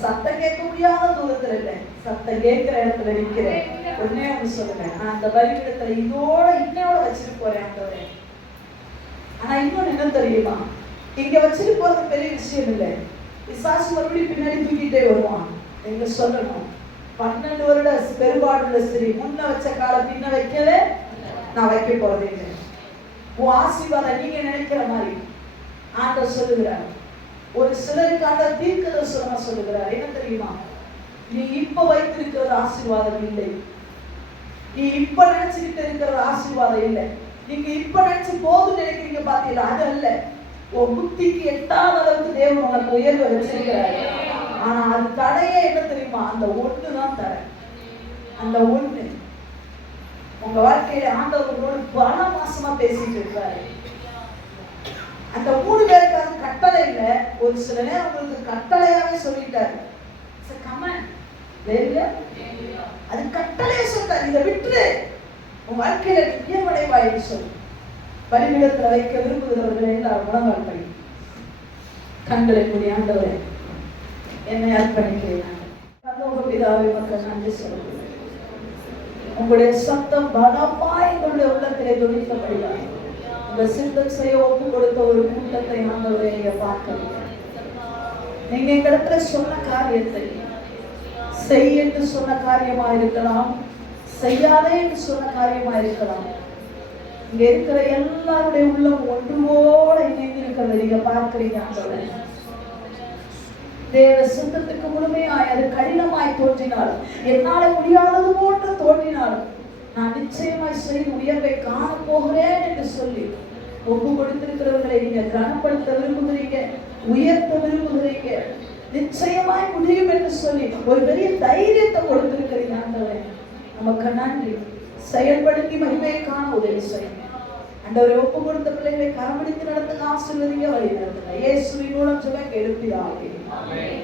சத்தம் கேட்க முடியாத தூரத்துல இல்லை, சத்தம் கேட்கிற இடத்துல நிற்கிறேன். ஒன்னே ஒண்ணு சொல்லுங்க, நான் அந்த பலிபீடத்துல இன்னோட வச்சுட்டு போறேன் ஆண்டவரே. ஆனா இன்னொன்னு என்ன தெரியுமா, இங்க வச்சுட்டு போறது பெரிய விஷயம் இல்லை. பிசாசு மறுபடியும் பின்னாடி தூக்கிட்டே வருவான். நீங்க சொல்லணும், 12 வருட பெரும்பாடுள்ள ஸ்திரீ முன்ன வச்ச கால பின்ன வைக்கவே நான் வைக்க போறதே இல்லை. உன் ஆசீர்வாதம் நீங்க நினைக்கிற மாதிரி ஆண்டவர் சொல்லுகிறார். ஒரு சிலருக்கு ஆண்டவர் தீர்க்கதரிசனமா சொல்லுகிறார். என்ன தெரியுமா, நீ இப்ப வைத்திருக்கிறது ஆசீர்வாதம் இல்லை, நீ இப்ப நினைச்சுக்கிட்டு இருக்கிறது ஆசீர்வாதம் இல்லை. நீங்க இப்ப நினைச்சு போதும் நினைக்கிறீங்க பாத்தீங்களா, அது அல்ல. உன் புத்திக்கு எட்டாத அளவுக்கு தேவன் உனக்கு உயர்வை வச்சிருக்கிறாரு. ஆனா அது தடையே என்ன தெரியுமா, அந்த ஒண்ணுதான் தடை. அந்த ஒண்ணு உங்க வாழ்க்கையில ஆண்டவர்களோடு பல மாசமா பேசிட்டு இருக்கிறாரு. அந்த 3 பேருக்கான கட்டளை இல்ல, ஒரு ஒரு சில நேரம் உங்களுக்கு கட்டளையாவே சொல்லிட்டாரு. அது கட்டளையா சொல்றாரு, இதை விட்டுரு, உன் வாழ்க்கையில உயர்வடைவாயின்னு சொல்லி. பலிபீடத்துல வைக்க விரும்புகிறவர்கள் எல்லாரும் முழங்கால் படி, கண்களை மூடி, ஆண்டவரே என்னை அர்ப்பணிக்கிறேன். பிதாவே மக்கள் நன்றி சொல்லுங்கள். உங்களுடைய சத்தம் பலமாய் எங்களுடைய உள்ளத்திலே துணித்தபடிதான் உங்க சித்தம் செய்ய ஒப்பு கொடுத்த ஒரு கூட்டத்தை ஆண்டவரே நீங்க பார்க்கணும். நீங்க எங்களிடத்துல சொன்ன காரியத்தை செய் என்று சொன்ன காரியமா இருக்கலாம், செய்யாதே என்று சொன்ன காரியமா இருக்கலாம். இங்க இருக்கிற எல்லாருடைய உள்ளம் ஒன்றுவோட இணைந்து இருக்கிறத நீங்க பார்க்கிறீங்க ஆண்டவரே. தேவ சித்தத்துக்கு முழுமையாய் அது கடினமாய் தோன்றினாலும், என்னால முடியாதது போன்று தோன்றினாலும், நான் நிச்சயமாய் செய்து உயர்வை காண போகிறேன் என்று சொல்லி ஒப்பு கொடுத்திருக்கிறவர்களை நீங்க கனப்படுத்த விரும்புகிறீங்க, உயர்த்த விரும்புகிறீங்க. நிச்சயமாய் முடியும் என்று சொல்லி ஒரு பெரிய தைரியத்தை கொடுத்திருக்கிறீங்க ஆண்டவரே. நமக்கு நன்றி. செயல்படுத்தி மகிமையை காண உதவி செய்யுங்க ஆண்டவரே. ஒப்பு கொடுத்த பிள்ளைகளை கரம்பிடித்து நடத்துங்க, ஆசீர்வதிங்க, வழி நடத்துங்க. இயேசுவின் மூலம் ஜெபம் கேளுப்பிதாவே. ஆமென்.